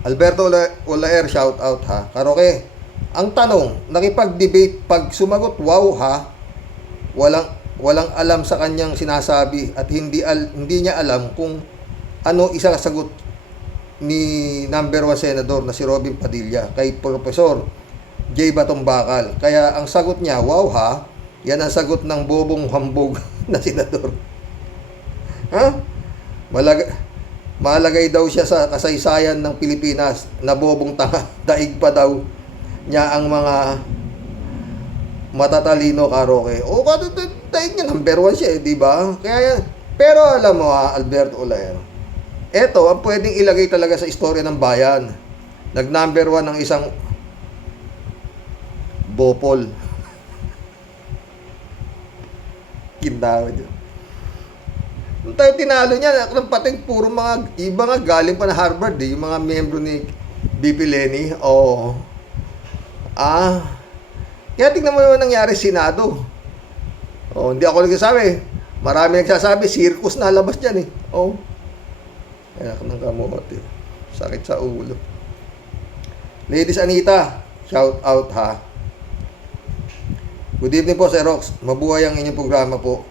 Alberto Olaer, shout out, ha. Karoke, ang tanong, nakipag-debate, pag sumagot, wow, ha. Walang alam sa kanyang sinasabi at hindi niya alam kung ano isang sagot ni number 1 senador na si Robin Padilla kay Professor J. Batong Bakal. Kaya ang sagot niya, wow, ha. Yan ang sagot ng bobong hambog na senador. Malagay daw siya sa kasaysayan ng Pilipinas na bobong tanga. Daig pa daw niya ang mga matatalino, Karoke. Dahil niya, number 1 siya, di ba? Kaya yan. Pero alam mo Alberto Olero, eto, ang pwedeng ilagay talaga sa istorya ng bayan. Nag-number 1 ng isang Bopol. Kindawa dyan. Nung tayo tinalo niya, pati puro mga, iba nga galing pa na Harvard, yung mga membro ni BP Lenny. Oo. Kaya tingnan mo naman nangyari sa Senado. Hindi ako nagsasabi. Marami nagsasabi, circus na labas dyan eh. Kaya ng kamote. Sakit sa ulo. Ladies Anita, shout out ha. Good evening po, Sir Rox. Mabuhay ang inyong programa po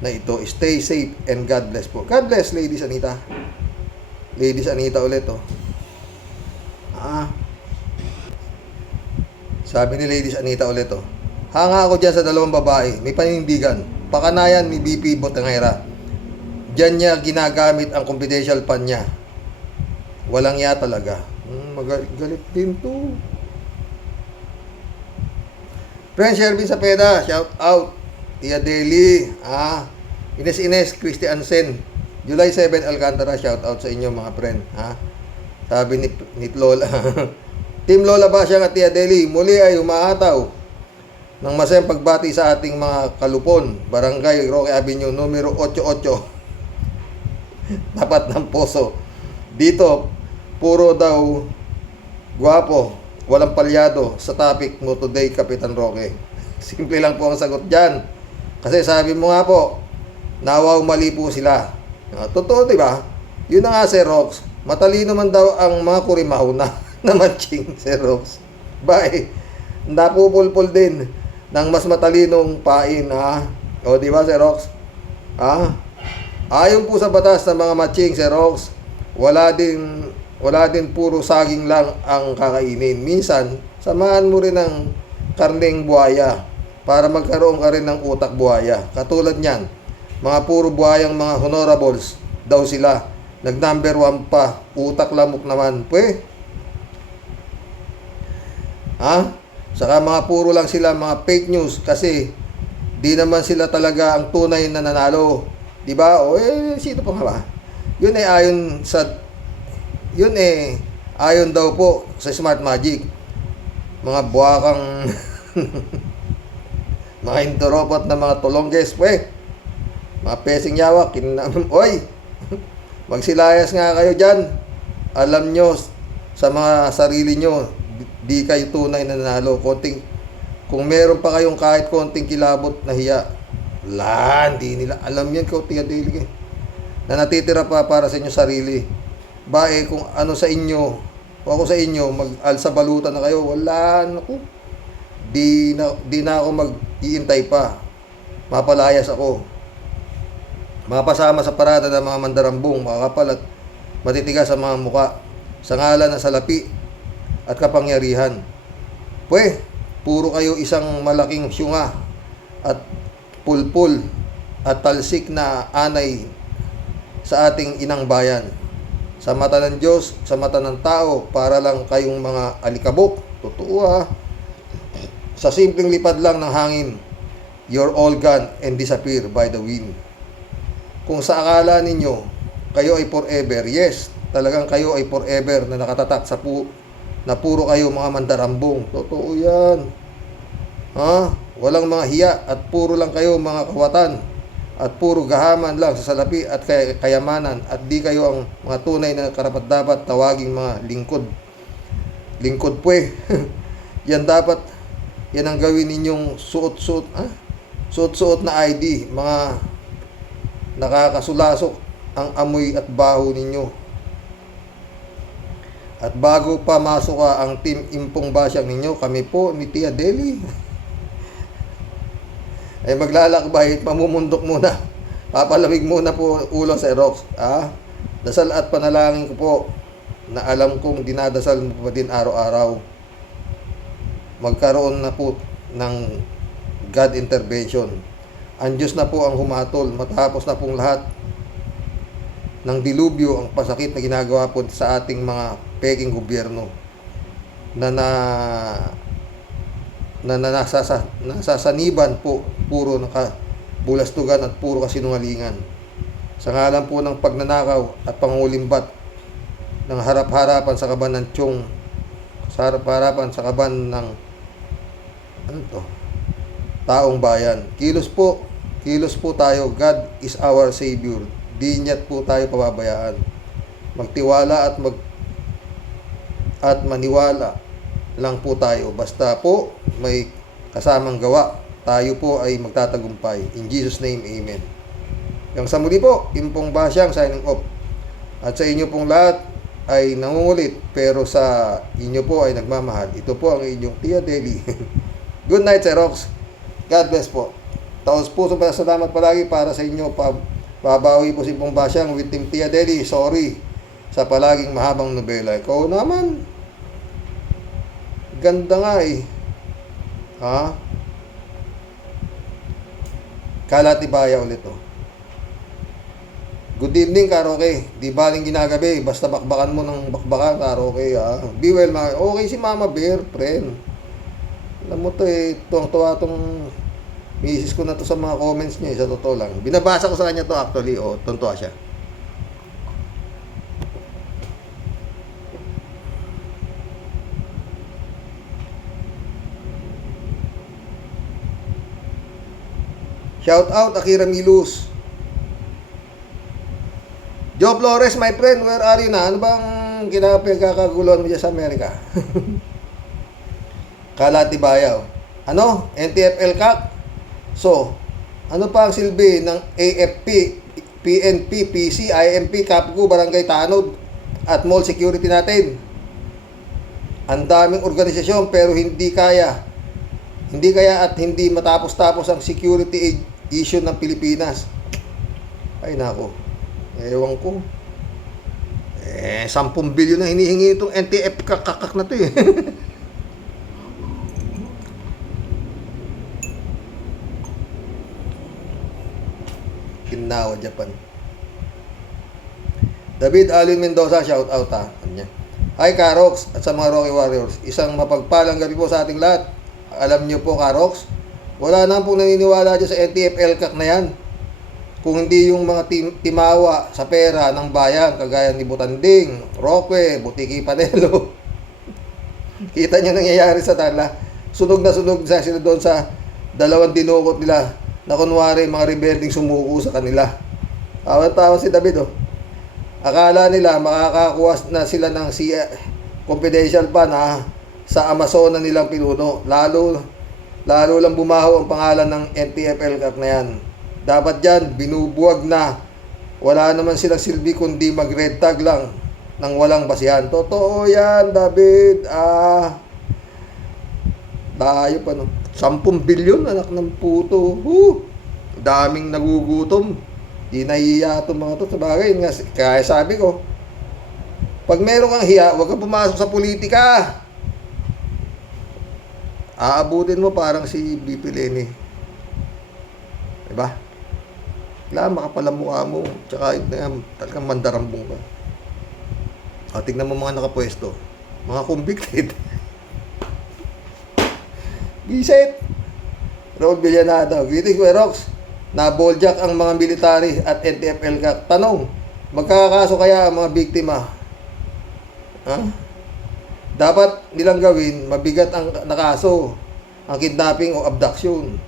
na ito. Stay safe and God bless po. God bless, Ladies Anita. Ladies Anita ulit, Sabi ni Ladies Anita ulit, hanga ako dyan sa dalawang babae. May panindigan. Pakanayan ni BP Botangera. Diyan niya ginagamit ang confidential pan niya. Walang ya talaga. Magalit din to. Friend Shervin Sapeda, shout out. Tia Deli, Ines, Christy Ansen, July 7 Alcantara, shout out sa inyo mga friend, Sabi ni Lola. Team Lola Basya at Tia Deli, muli ay umaataw ng masayang pagbati sa ating mga kalupon, Barangay Roque Avenue, numero 88. Tapat ng Poso. Dito, puro daw guwapo, walang palyado sa topic mo today, Kapitan Roque. Simple lang po ang sagot dyan. Kasi sabi mo nga po, nawaw mali po sila. Totoo, di ba? Yun na nga, Sir Rox. Matalino man daw ang mga kurimaw na matching, Sir Rox. Bye. Napupulpul din ng mas matalinong pain, di ba, Sir Rox? Ayon po sa batas ng mga matching, Sir Rox, wala din puro saging lang ang kakainin. Minsan, samahan mo rin ng karneng buhaya para magkaroon ka rin ng utak buhaya. Katulad niyan, mga puro buhayang mga honorables daw sila. Nag-number 1 pa, utak lamok naman. Saka mga puro lang sila mga fake news kasi di naman sila talaga ang tunay na nanalo. Diba? Sino pa nga ba? Yun ayon daw po sa Smart Magic. Mga buwakang mga intoropot na mga tulongges, mga pesing yawa, magsilayas nga kayo dyan. Alam nyo sa mga sarili nyo, di kayo tunay na nanalo. Kung meron pa kayong kahit konting kilabot na hiya, hindi nila alam yan, Tia Deli, na natitira pa para sa inyo sarili. Kung ano sa inyo, o ako sa inyo, mag-alsa balutan na kayo, naku. Di na ako mag-iintay pa. Mapalayas ako. Mapasama sa parada ng mga mandarambong, makakapal at matitigas sa mga muka, sa ngalan ng salapi at kapangyarihan. Puro kayo isang malaking syunga at pulpul at talsik na anay sa ating inang bayan. Sa mata ng Diyos, sa mata ng tao, para lang kayong mga alikabok. Totoo Sa simpleng lipad lang ng hangin, you're all gone and disappear by the wind. Kung sa akala ninyo, kayo ay forever, yes, talagang kayo ay forever na nakatatak na puro kayo mga mandarambong. Totoo yan. Walang mga hiya at puro lang kayo mga kawatan. At puro gahaman lang sa salapi at kayamanan at di kayo ang mga tunay na karapat-dapat tawaging mga lingkod. Lingkod yan ang gawin ninyong suot-suot na ID, mga nakakasulasok ang amoy at baho ninyo. At bago pa masok ang team Impong Basyang ninyo, kami po ni Tia Deli ay maglalakbay, mamumundok muna. Papalamig muna po ulo sa Rox. Dasal at panalangin ko po na alam kong dinadasal mo pa din araw-araw. Magkaroon na po ng God intervention. Ang Diyos na po ang humatol matapos na pong lahat ng dilubyo ang pasakit na ginagawa po sa ating mga peking gobyerno na nasasaniban po puro bulastugan at puro kasinungalingan. Sa ngalan po ng pagnanakaw at pangulimbat ng harap-harapan sa kaban ng tiyong, sa harap-harapan sa kaban ng taong bayan. Kilos po tayo. God is our Savior. Di niya't po tayo pababayaan. Magtiwala at maniwala lang po tayo. Basta po may kasamang gawa, tayo po ay magtatagumpay. In Jesus' name, Amen. Yung sa muli po, Impong Basyang signing off. At sa inyo pong lahat ay nangungulit, pero sa inyo po ay nagmamahal. Ito po ang inyong Tia Deli. Good night, Sir Rox. God bless po. Taos puso pa salamat palagi para sa inyo. Babawi po si Impong Basyang with Team Tia Deli. Sorry sa palaging mahabang nobela. Ikaw naman, ganda nga eh. Ha? Kalatibaya ulit to. Good evening, Karoke. Di baling ginagabi, basta bakbakan mo ng bakbakan, Karoke. Be well, okay si Mama Bear, friend. Alam mo to eh, tuwang-tuwa tong misis ko na to sa mga comments niya, sa totoo lang. Binabasa ko sa kanya to actually, tuntua siya. Shout out, Akira Milus. Joe Flores, my friend, where are you na? Ano bang kinapagkakaguluhan mo dyan sa Amerika? Kalatibayaw. Ano? NTFL CAC? So, ano pa ang silbi ng AFP, PNP, PC, IMP, Kapgu, Barangay Tanod, at mall security natin? Ang daming organisasyon pero hindi kaya at hindi matapos-tapos ang security issue ng Pilipinas. Ay nako. Ewan ko. 10 bilyon na hinihingi itong NTF kakakak na to eh. Kinawa, Japan. David Alvin Mendoza, shout out ha. Hi Karox at sa mga Rocky Warriors. Isang mapagpalang gabi po sa ating lahat. Alam niyo po Karox, wala na pong naniniwala dyan sa NTF LCAC na yan. Kung hindi yung mga timawa sa pera ng bayan, kagaya ni Butanding, Roque, Butiki Panelo. Kita niyo nangyayari sa Tala. Sunog na sila doon sa dalawang dinukot nila na kunwari mga rebelding sumuko sa kanila. Tawa si David Akala nila makakakuha na sila ng confidential pa na sa Amazon na nilang pinuno. Lalo lang bumaho ang pangalan ng NTF LCAC na yan. Dapat dyan, binubuwag na. Wala naman silang silbi kundi mag-red tag lang nang walang basihan. Totoo yan, David. Tayo pa 10 bilyon, anak ng puto. Daming nagugutom. Di nahihiya itong mga to. Sa bagay, kaya sabi ko, pag meron kang hiya, huwag kang pumasok sa politika. Aabutin mo parang si BP Lenny. Diba? Kailangan makapal ang mukha mo. Tsaka talagang mandarambong ka. Tignan mo mga nakapwesto. Mga convicted. Bisit! Raul Villanada. Greetings, Werox. Na-balljack ang mga military at NTF LCAC. Tanong, magkakaso kaya ang mga biktima? Dapat nilang gawin, mabigat ang nakaso. Ang kidnapping o abduction.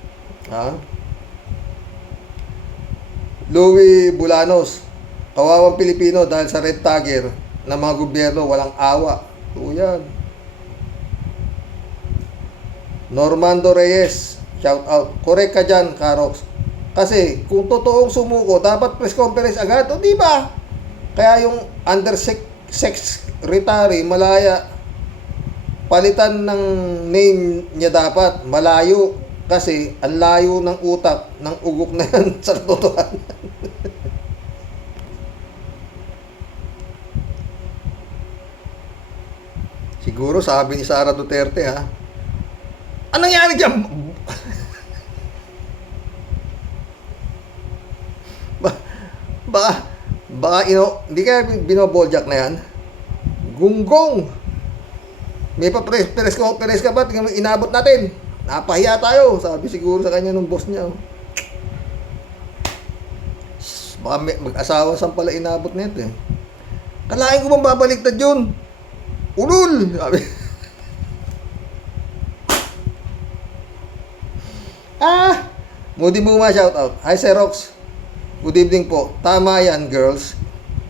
Louis Bulanos, kawawang Pilipino dahil sa red tagger ng mga gobyerno walang awa. Ito yan. Normando Reyes, shout out. Correct ka dyan, Karox. Kasi kung totoong sumuko, dapat press conference agad. O di ba? Kaya yung undersecretary, Malaya, palitan ng name niya dapat, Malayo. Kasi ang layo ng utak ng ugok na yan sa totohanan. Siguro sabi ni Sara Duterte anong nangyari dyan? Baka hindi kaya binoboljak na yan? Gunggong! May pa-press ka ba? Tingnan mo, inabot natin. Napahiya tayo. Sabi siguro sa kanya nung boss niya. Baka mag-asawa saan pala inabot nito eh. Kalahin ko bang babaliktad yun? Ulul! Sabi. Moody Muma, shout out. Hi, Serox. Good evening po. Tama yan, girls.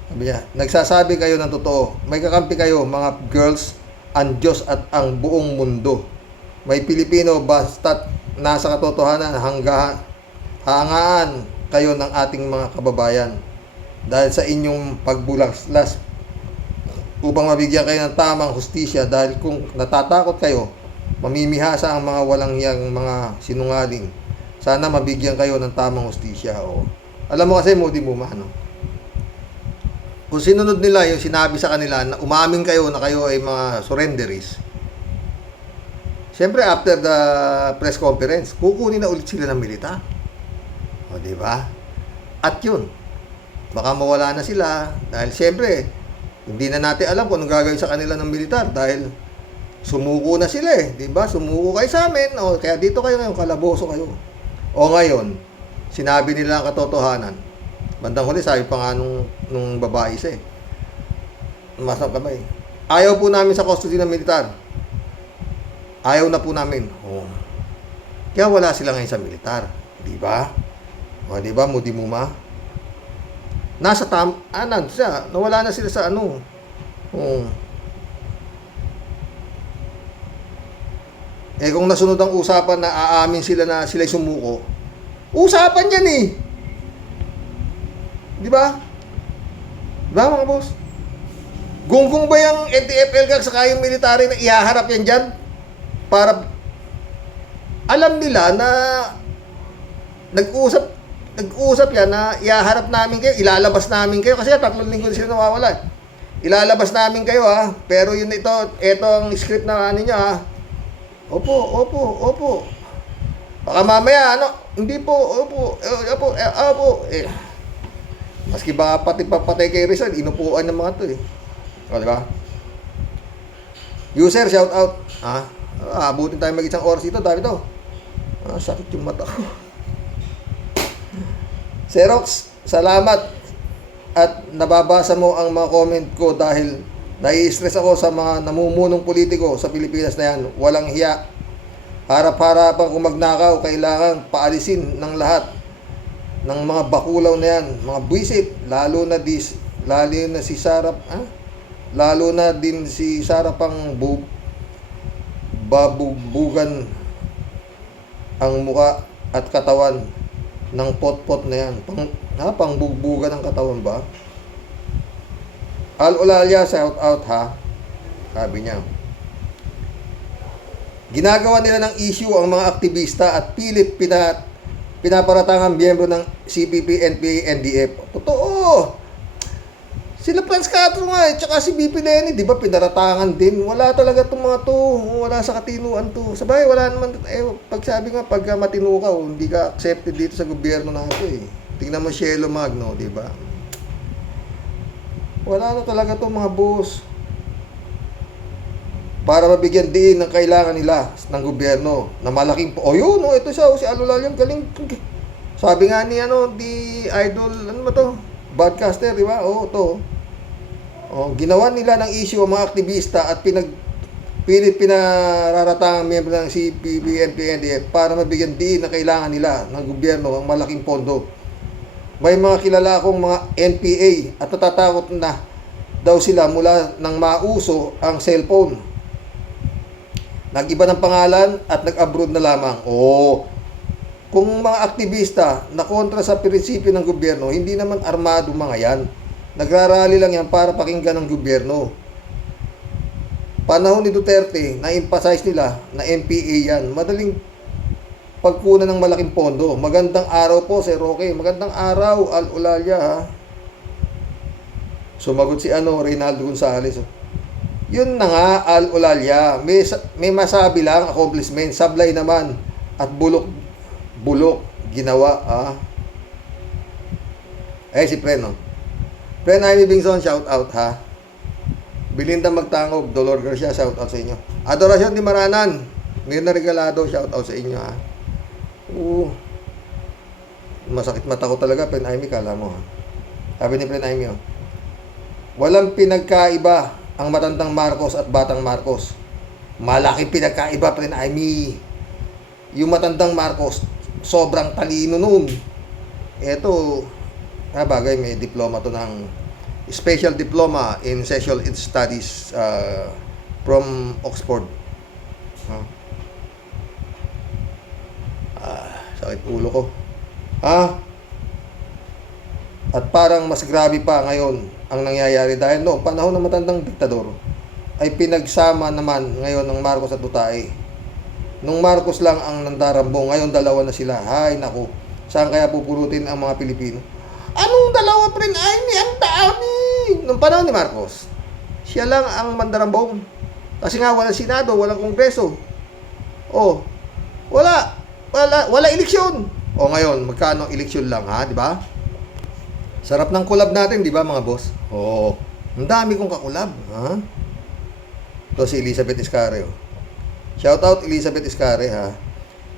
Sabi niya, nagsasabi kayo ng totoo. May kakampi kayo, mga girls, ang Diyos at ang buong mundo. May Pilipino, basta't nasa katotohanan, hangaan kayo ng ating mga kababayan. Dahil sa inyong pagbulaslas upang mabigyan kayo ng tamang hustisya, dahil kung natatakot kayo, mamimihasa ang mga walang hiyang mga sinungaling. Sana mabigyan kayo ng tamang hustisya. O, alam mo kasi, Moody Muma, no? Kung sinunod nila yung sinabi sa kanila na umamin kayo na kayo ay mga surrenderies, siyempre after the press conference, kukunin na ulit sila ng militar. O, di ba? At yun, baka mawala na sila dahil siyempre, hindi na natin alam kung anong gagawin sa kanila ng militar dahil sumuko na sila eh, di ba? Sumuko kayo sa amin, o kaya dito kayo ngayon, kalaboso kayo. O ngayon, sinabi nila ang katotohanan. Bandang huli, sabi pa nga nung babae isa eh. Masang kamay. Ayaw po namin sa custody ng militar. Ayaw na po namin. O. Kaya wala sila ngayon sa militar. Di ba? O, di ba, Moody Muma? Nasa siya, nawala na sila sa ano. Eh kung nasunod ang usapan na aamin sila na sila'y sumuko, usapan yan eh. Di ba? Di ba mga boss? Gunggong ba yung NTFL kag saka yung military na ihaharap yan dyan? Para alam nila na nag-usap yan na ihaharap namin kayo, ilalabas namin kayo kasi 3 linggo na sila nawawala. Ilalabas namin kayo ha, pero yun ito ang script na ninyo ha. Opo. Baka mamaya hindi po, opo. Maski ba pati papatay kay Rizal, inupuan ng mga to eh. O, di ba? User, shout out. Abutin tayo mag-isang oras dito, dami to. Sakit yung mata ko. Serox, salamat at nababasa mo ang mga comment ko dahil nai-stress ako sa mga namumunong politiko sa Pilipinas na yan. Walang hiya. Harap-harapan kung magnakaw, kailangan paalisin ng lahat ng mga bakulaw na yan. Mga buwisit, lalo na din si Sara pang babubugan ang muka at katawan ng pot-pot na yan. Pangbugbugan ng katawan ba? Al-Olalia, shout out ha. Sabi niya. Ginagawa nila ng issue ang mga aktivista at pilit pinaparatang ang miyembro ng CPP, NPA, NDF. Totoo! Sila Franz Castro nga tsaka si BP Lenny, di ba pinaratangan din? Wala talaga itong mga to. Wala sa katinuan to. Sabay, wala naman. Pagsabi nga, pag matino ka, hindi ka accepted dito sa gobyerno na ito eh. Tingnan mo Cielo Magno, di ba? Wala na talaga itong mga boss. Para mabigyan din ng kailangan nila ng gobyerno na malaking ito siya, si Alulalim, galing. Sabi nga ni di idol, ba to? Broadcaster, di ba? Ito. Ginawa nila ng issue ang mga aktivista at pilit pinararatang ang miyembro ng CPP, NPA, NDF para mabigyan din na kailangan nila ng gobyerno ang malaking pondo. May mga kilala akong mga NPA at natatakot na daw sila mula nang mauso ang cellphone. Nag-iba ng pangalan at nag-abroad na lamang. Kung mga aktivista na kontra sa prinsipyo ng gobyerno, hindi naman armado mga yan. Nagrarally lang yan para pakinggan ng gobyerno. Panahon ni Duterte, na-emphasize nila na NPA yan. Madaling pagkunan ng malaking pondo. Magandang araw po, Sir Roque. Magandang araw, Al-Olalia ha. Sumagot si Reynaldo Gonzales. Yun na nga, Al-Olalia. May masabi lang, accomplishment. Sablay naman. At bulok ginawa si Pren Pren Jaime Bingson, shout out ha. Belinda Magtangob, Dolor Garcia, shout out sa inyo. Adorasyon di Maranan, Mirna Regalado, shout out sa inyo ha. Masakit mata ko talaga, Pren Jaime, kala mo ha. Sabi ni Prenaimio, walang pinagkaiba ang matandang Marcos at batang Marcos. Malaking pinagkaiba, Prenaimi. Yung matandang Marcos, sobrang talino nun. Eto, bagay, may diploma to ng special diploma in social studies from Oxford. Sakit ulo ko. At parang mas grabe pa ngayon ang nangyayari dahil noong panahon ng matandang diktador ay pinagsama naman ngayon ng Marcos at Duterte. Nung Marcos lang ang nandarambong, ngayon dalawa na sila. Hay naku, saan kaya pupurutin ang mga Pilipino? Anong dalawa, friend? Ay, ang dami! Nung panahon ni Marcos, siya lang ang mandarambong. Kasi nga walang Senado, walang Kongreso. Wala eleksyon. Ngayon, magkano eleksyon lang, ha, di ba? Sarap ng collab natin, di ba, mga boss? Ang dami kong kakulab, ha? Ito si Elizabeth Iscare. Shout out Elizabeth Iscare, ha?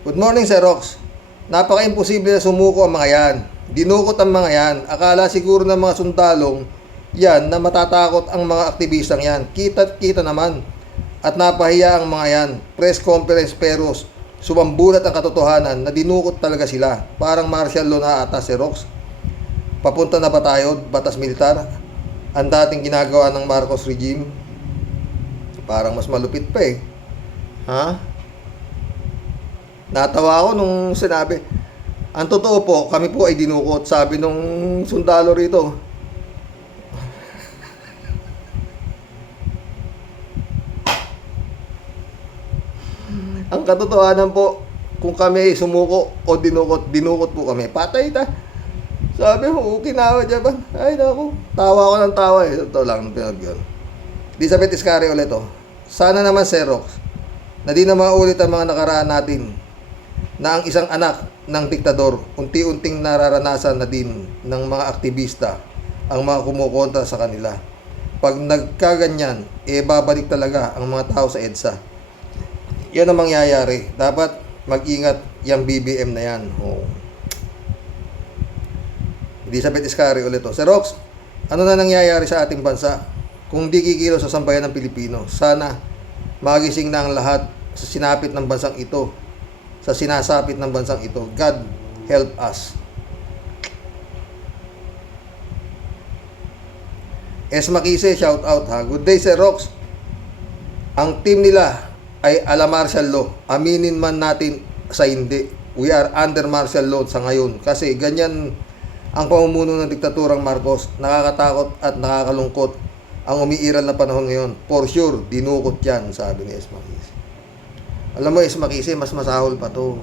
Good morning, Sir Rox. Napaka-imposible na sumuko ang mga yan. Dinukot ang mga yan. Akala siguro ng mga sundalong yan na matatakot ang mga aktivistang yan. Kita naman. At napahiya ang mga yan. Press conference pero sumambulat ang katotohanan na dinukot talaga sila. Parang martial law na ata si Rox. Papunta na ba tayo, batas militar? Ang dating ginagawa ng Marcos regime, parang mas malupit pa eh. Ha? Natawa ako nung sinabi, ang totoo po, kami po ay dinukot, sabi nung sundalo rito. Ang katotohanan po, kung kami sumuko o dinukot po kami. Patay ta. Sabi mo, kinawa dyan ba? Ay, naku. Tawa ko ng tawa eh. Ito lang, pinag yun. Elizabeth Iscare ulit oh. Sana naman, Sir Rox, na di na maulit ang mga nakaraan natin na ang isang anak ng diktador unti-unting nararanasan na din ng mga aktivista ang mga kumukontra sa kanila. Pag nagkaganyan, babalik talaga ang mga tao sa EDSA. Yan ang mangyayari. Dapat mag-ingat yung BBM na yan. Elizabeth Iscare ulit to. Sir Rox, ano na nangyayari sa ating bansa kung di kikilos sa sambayan ng Pilipino? Sana magising na ang lahat sa sinapit ng bansang ito, sa sinasapit ng bansang ito. God help us. Makise, shout out ha. Good day, Sir Rox. Ang team nila ay ala martial law. Aminin man natin sa hindi. We are under martial law sa ngayon. Kasi ganyan ang pamumuno ng diktaturang Marcos. Nakakatakot at nakakalungkot ang umiiral na panahon ngayon. For sure, dinukot yan, sabi ni Makise. Alam mo, Makise, mas masahol pa to.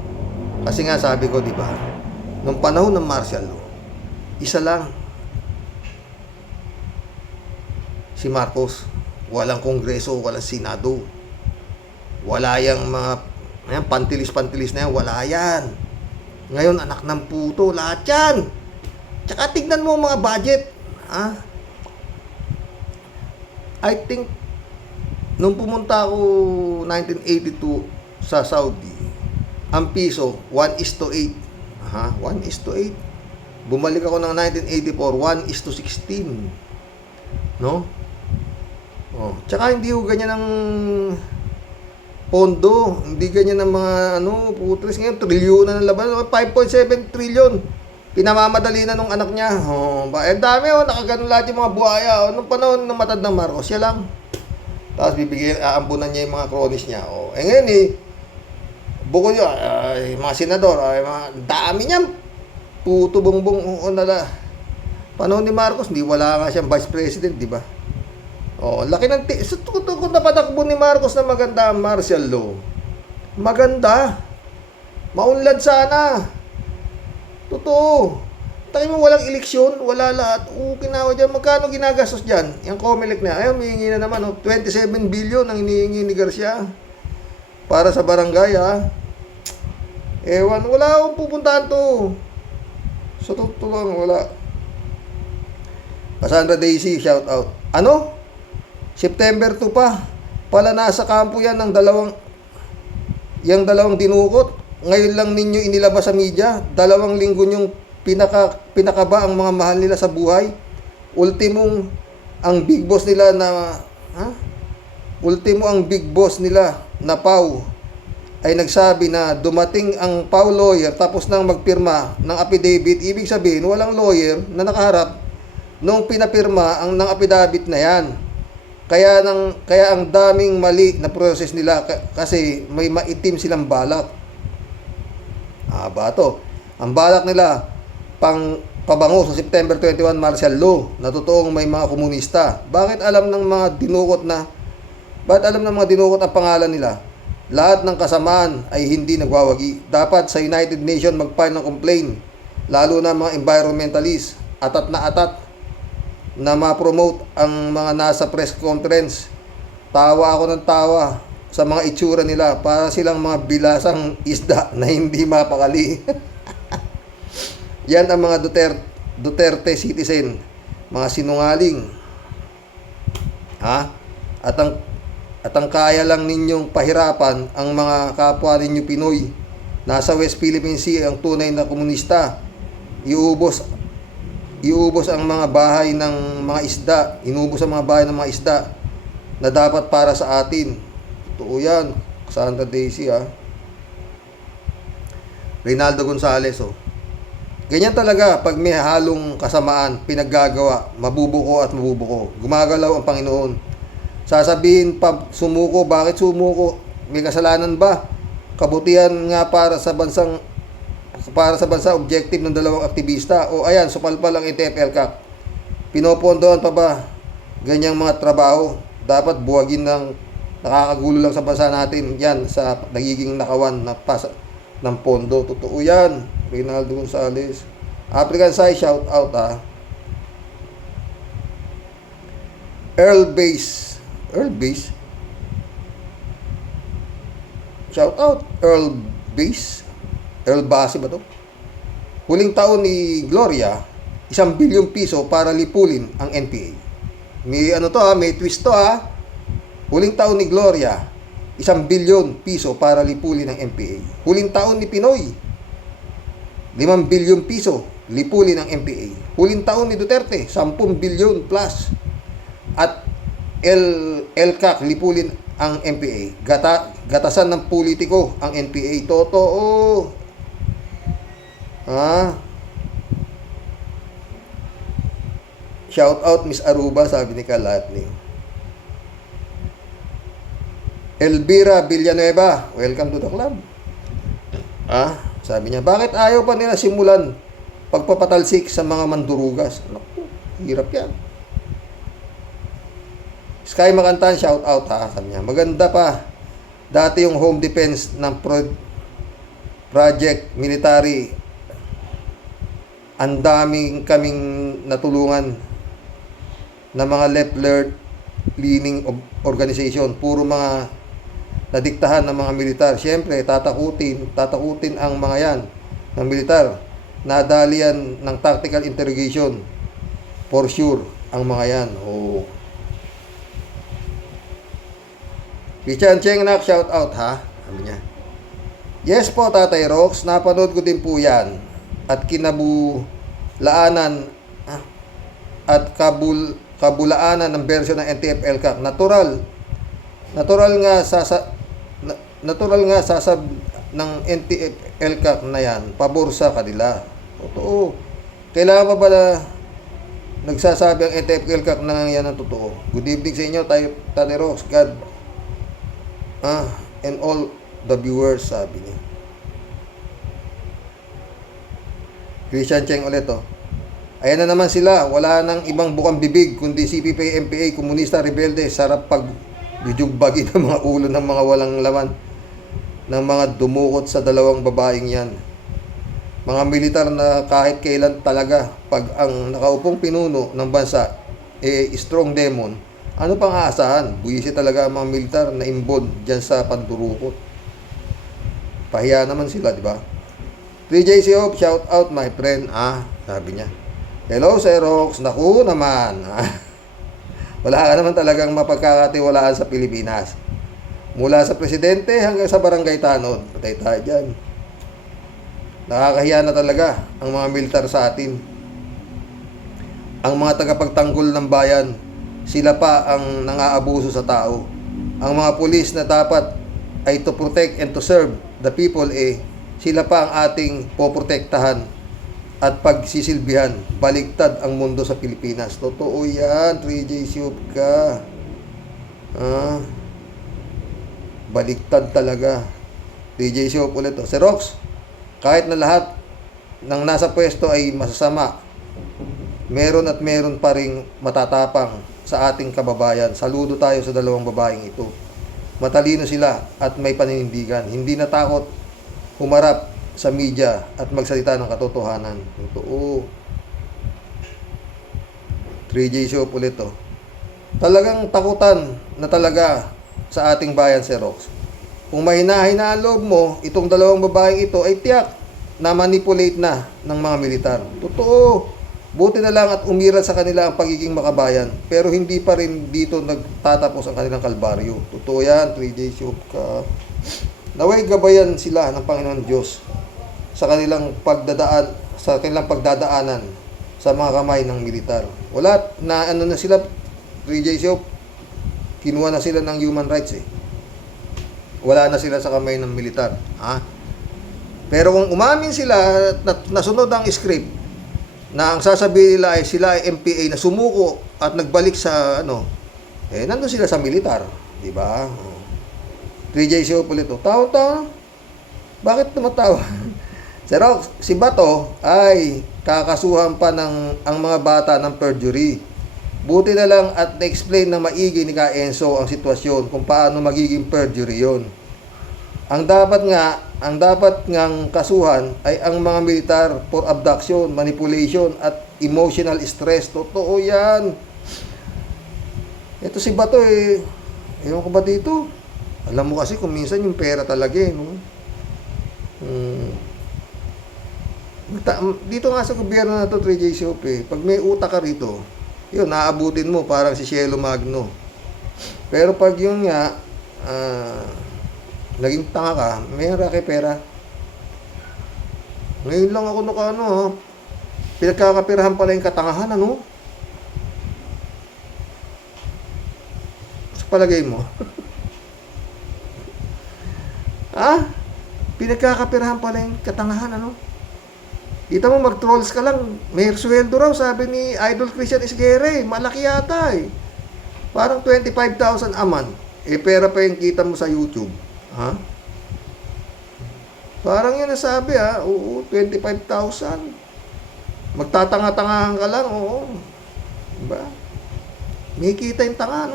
Kasi nga sabi ko, di ba, nung panahon ng martial law, isa lang, si Marcos. Walang Kongreso, walang Senado. Wala yang mga pantilis-pantilis na yan, wala yan. Ngayon, anak ng puto, lahat yan. Tsaka tignan mo mga budget. I think, nung pumunta ako 1982 sa Saudi, ang piso, 1:8. 1:8. Bumalik ako ng 1984, 1:16. No? Tsaka hindi ko ganyan ang pondo. Hindi ganyan ang mga, putres ngayon, trilyon na ng laban. 5.7 trillion. Pinamamadali na nung anak niya. Dami nakaganon lahat yung mga buhaya. Nung panahon ng matandang Marcos, siya lang. Tapos bibigyan, aambunan niya yung mga kronis niya. Ngayon bukod yun, mga senador, mga dami niya. Puto bongbong nala. Panahon ni Marcos, wala nga siyang vice president, di ba? Laki ng kung napatakbo ni Marcos na maganda ang martial law. Maganda. Maunlad sana. Totoo. Tayo mo walang eleksyon, wala lahat. Kinawa dyan. Magkano ginagastos dyan? Yung COMELEC na. Ayun, hihingi na naman. 27 billion ang hinihingi ni Garcia. Para sa barangay, ha. Ewan, wala akong pupuntahan to. Sa totoo lang, wala. Cassandra Daisy, shout out. September 2 pa. Pala nasa kampo yan ng yung dalawang dinukot. Ngayon lang ninyo inilabas sa media, 2 linggo nyong pinakaba ang mga mahal nila sa buhay. ultimong ang big boss nila na ultimo ang big boss nila na Pau ay nagsabi na dumating ang Pau lawyer tapos nang magpirma ng affidavit. Ibig sabihin, walang lawyer na nakaharap nung pinapirma ang ng affidavit na yan. Kaya ang daming mali na process nila kasi may maitim silang balak. Bato. Ang balak nila pabango sa September 21 martial law na totoong may mga komunista. Bakit alam ng mga dinukot ang pangalan nila? Lahat ng kasamaan ay hindi nagwawagi. Dapat sa United Nations mag-file ng complaint, lalo na mga environmentalist, atat na ma-promote ang mga nasa press conference. Tawa ako ng tawa sa mga itsura nila, para silang mga bilasang isda na hindi mapakali. Yan ang mga Duterte citizen, mga sinungaling. At ang kaya lang ninyong pahirapan ang mga kapwa ninyo Pinoy. Nasa West Philippine Sea ang tunay na komunista. Iubos ang mga bahay ng mga isda. Inubos ang mga bahay ng mga isda na dapat para sa atin. Totoo yan. Santa Daisy Reynaldo Gonzales Ganyan talaga pag may halong kasamaan, pinaggagawa, mabubuko at mabubuko. Gumagalaw ang Panginoon. Sasabihin pa, sumuko. Bakit sumuko? May kasalanan ba? Kabutihan nga para sa bansa objective ng dalawang aktivista. Ayan, supalpal ang ETF-LCAC. Pinopondohan pa ba ganyang mga trabaho? Dapat buwagin ng nakakagulo lang sa bansa natin. Yan, sa nagiging nakawan na pasa ng pondo. Totoo yan. Reynaldo Gonzales. African Sai, shout out Earl Base. Shout out Earl Base. Earl Base ba to? Huling taon ni Gloria, 1 bilyong piso para lipulin ang NPA. May may twist to Huling taon ni Gloria, 1 bilyon piso para lipulin ang NPA. Huling taon ni Pinoy, 5 bilyong piso lipulin ang NPA. Huling taon ni Duterte, 10 bilyon plus. At LCAC lipulin ang NPA. Gatasan ng politiko ang NPA. Totoo. Shout out Miss Aruba, sabi ni Kalatni. Elvira Villanueva, welcome to the club. Sabi niya, bakit ayaw pa nila simulan pagpapatalsik sa mga mandurugas? Naku, hirap yan. Sky Makantan, shout out sabi niya. Maganda pa. Dati yung home defense ng project military. Ang daming kaming natulungan na mga left-leaning organization. Puro mga nadiktahan ng mga militar. Siyempre, tatakutin ang mga yan ng militar. Nadali yan ng tactical interrogation. For sure, ang mga yan. Christian Chengnak, shout out sabi niya. Yes po, Tatay Rox, napanood ko din po yan. At kinabulaanan kabulaanan ng version ng NTF-LCAC. Natural nga sasab ng NTF-LCAC na yan, pabor sa kanila. Totoo. Kailangan pa ba nagsasabi ang NTF-LCAC na yan ang totoo? Good evening sa inyo, Tatay Rox. God and all the viewers, sabi niya. Christian Cheng ulit Ayan na naman sila, wala nang ibang bukang bibig kundi CPP, MPA, komunista, rebelde. Sarap pagjujugbagi ng mga ulo ng mga walang laman, ng mga dumukot sa dalawang babaeng yan. Mga militar na kahit kailan talaga pag ang nakaupong pinuno ng bansa strong demon, ano pang aasahan? Buwisi talaga ang mga militar na imbon dyan sa pandurukot. Pahiya naman sila, di ba? 3JC Hope, shout out my friend. Sabi niya. Hello, Sir Rox. Naku naman. Wala ka naman talagang mapagkakatiwalaan sa Pilipinas. Mula sa presidente hanggang sa barangay tanod. Patay tayo dyan. Nakakahiya na talaga ang mga militar sa atin. ang mga tagapagtanggol ng bayan, sila pa ang nang-aabuso sa tao. Ang mga pulis na dapat ay to protect and to serve the people, sila pa ang ating poprotektahan at pagsisilbihan. Baligtad ang mundo sa Pilipinas. Totoo yan, 3J Siopka. Baligtad talaga. 3J Siop ulit. Si Rox, kahit na lahat ng nasa pwesto ay masasama, meron at meron pa ring matatapang sa ating kababayan. Saludo tayo sa dalawang babaeng ito. Matalino sila at may paninindigan. Hindi natakot humarap sa media at magsalita ng katotohanan. Totoo. 3J Show ulit to. Talagang takutan na talaga sa ating bayan si Rox. Kung mahina-hina ang loob mo, itong dalawang babaeng ito ay tiyak na manipulate na ng mga militar. Totoo. Buti na lang at umiral sa kanila ang pagiging makabayan. Pero hindi pa rin dito nagtatapos ang kanilang kalbaryo. Totoo yan, 3J Siopka. Naway gabayan sila ng Panginoon Diyos sa kanilang pagdadaanan sa mga kamay ng militar. Wala na na sila, 3J Siop. Kinuha na sila ng human rights Wala na sila sa kamay ng militar. Pero kung umamin sila at nasunod ang script, na ang sasabihin nila ay sila ay MPA na sumuko at nagbalik sa nandun sila sa militar, di ba? 3J Show ulit. Tawa. Bakit tumatawa? Si Bato ay kakasuhan pa ang mga bata ng perjury. Buti na lang at na-explain na maigi ni Ka Enzo ang sitwasyon kung paano magiging perjury yon. Ang dapat ngang kasuhan ay ang mga militar for abduction, manipulation at emotional stress. Totoo yan. Ito si Bato ewan ko ba dito? Alam mo kasi kung minsan yung pera talaga no? Dito nga sa gobyerno na to, 3J Shop pag may utak ka rito, yun, naabutin mo parang si Cielo Magno. Pero pag yung naging tanga ka, mayroon kay pera. Ngayon lang ako pinagkakapirahan pala yung katangahan, sa palagay mo? Pinagkakapirahan pala yung katangahan, Kita mo, mag-trolls ka lang. May sweldo raw, sabi ni Idol Christian Isguere. Malaki yata Parang 25,000 a month. Pera pa yung kita mo sa YouTube. Parang yan nasabi Oo, 25,000. Magtatanga-tangahan ka lang, oo. Diba? May kita yung tanga,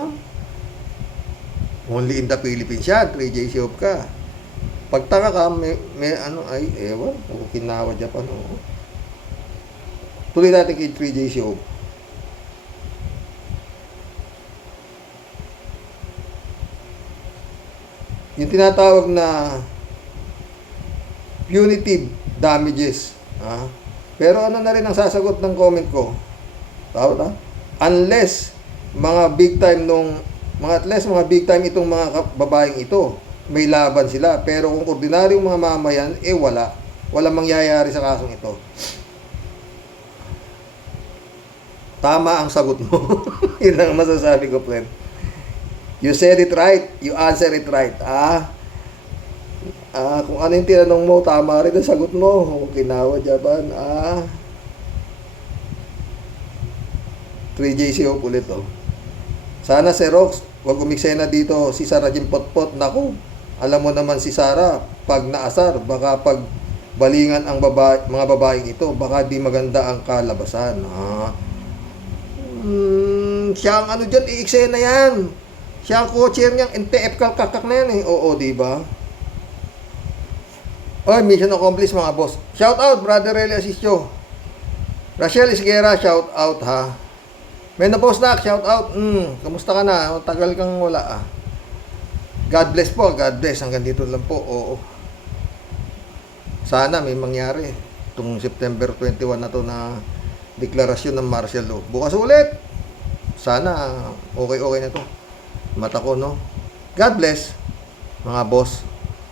Only in the Philippines yan, 3J Siopka. Pag tanga ka, ewan, Okinawa, Japan, Tuloy natin kay 3J Show. Yung tinatawag na punitive damages. Pero na rin ang sasagot ng comment ko? Unless mga big time itong mga babaeng ito, may laban sila. Pero kung ordinaryong mga mamayan, walang mangyayari sa kasong ito. Tama ang sagot mo. Yun ang masasabi ko, friend. You said it right, you answer it right. Kung ano yung tinanong mo, tama rin ang sagot mo. Okinawa, Japan. 3J Show ulit Sana si Rox, wag umiksena dito si Sara Jim Potpot. Naku, alam mo naman si Sara, pag naasar, baka pag balingan ang mga babaeng ito, baka di maganda ang kalabasan. Siya ang dyan, i-eksena yan. Siya ang co-chair niyang NTF kakak na yan Oo, di ba? Mission accomplished mga boss. Shout out, Brother Relly Asisio. Rachel Isguera, shout out Menopause Nak, shout out. Kamusta ka na? Tagal kang wala God bless po, God bless. Hanggang dito lang po. Oo. Sana may mangyari. Itong September 21 na to na deklarasyon ng martial law. Bukas ulit. Sana okay na to. Mata ko, God bless, mga boss.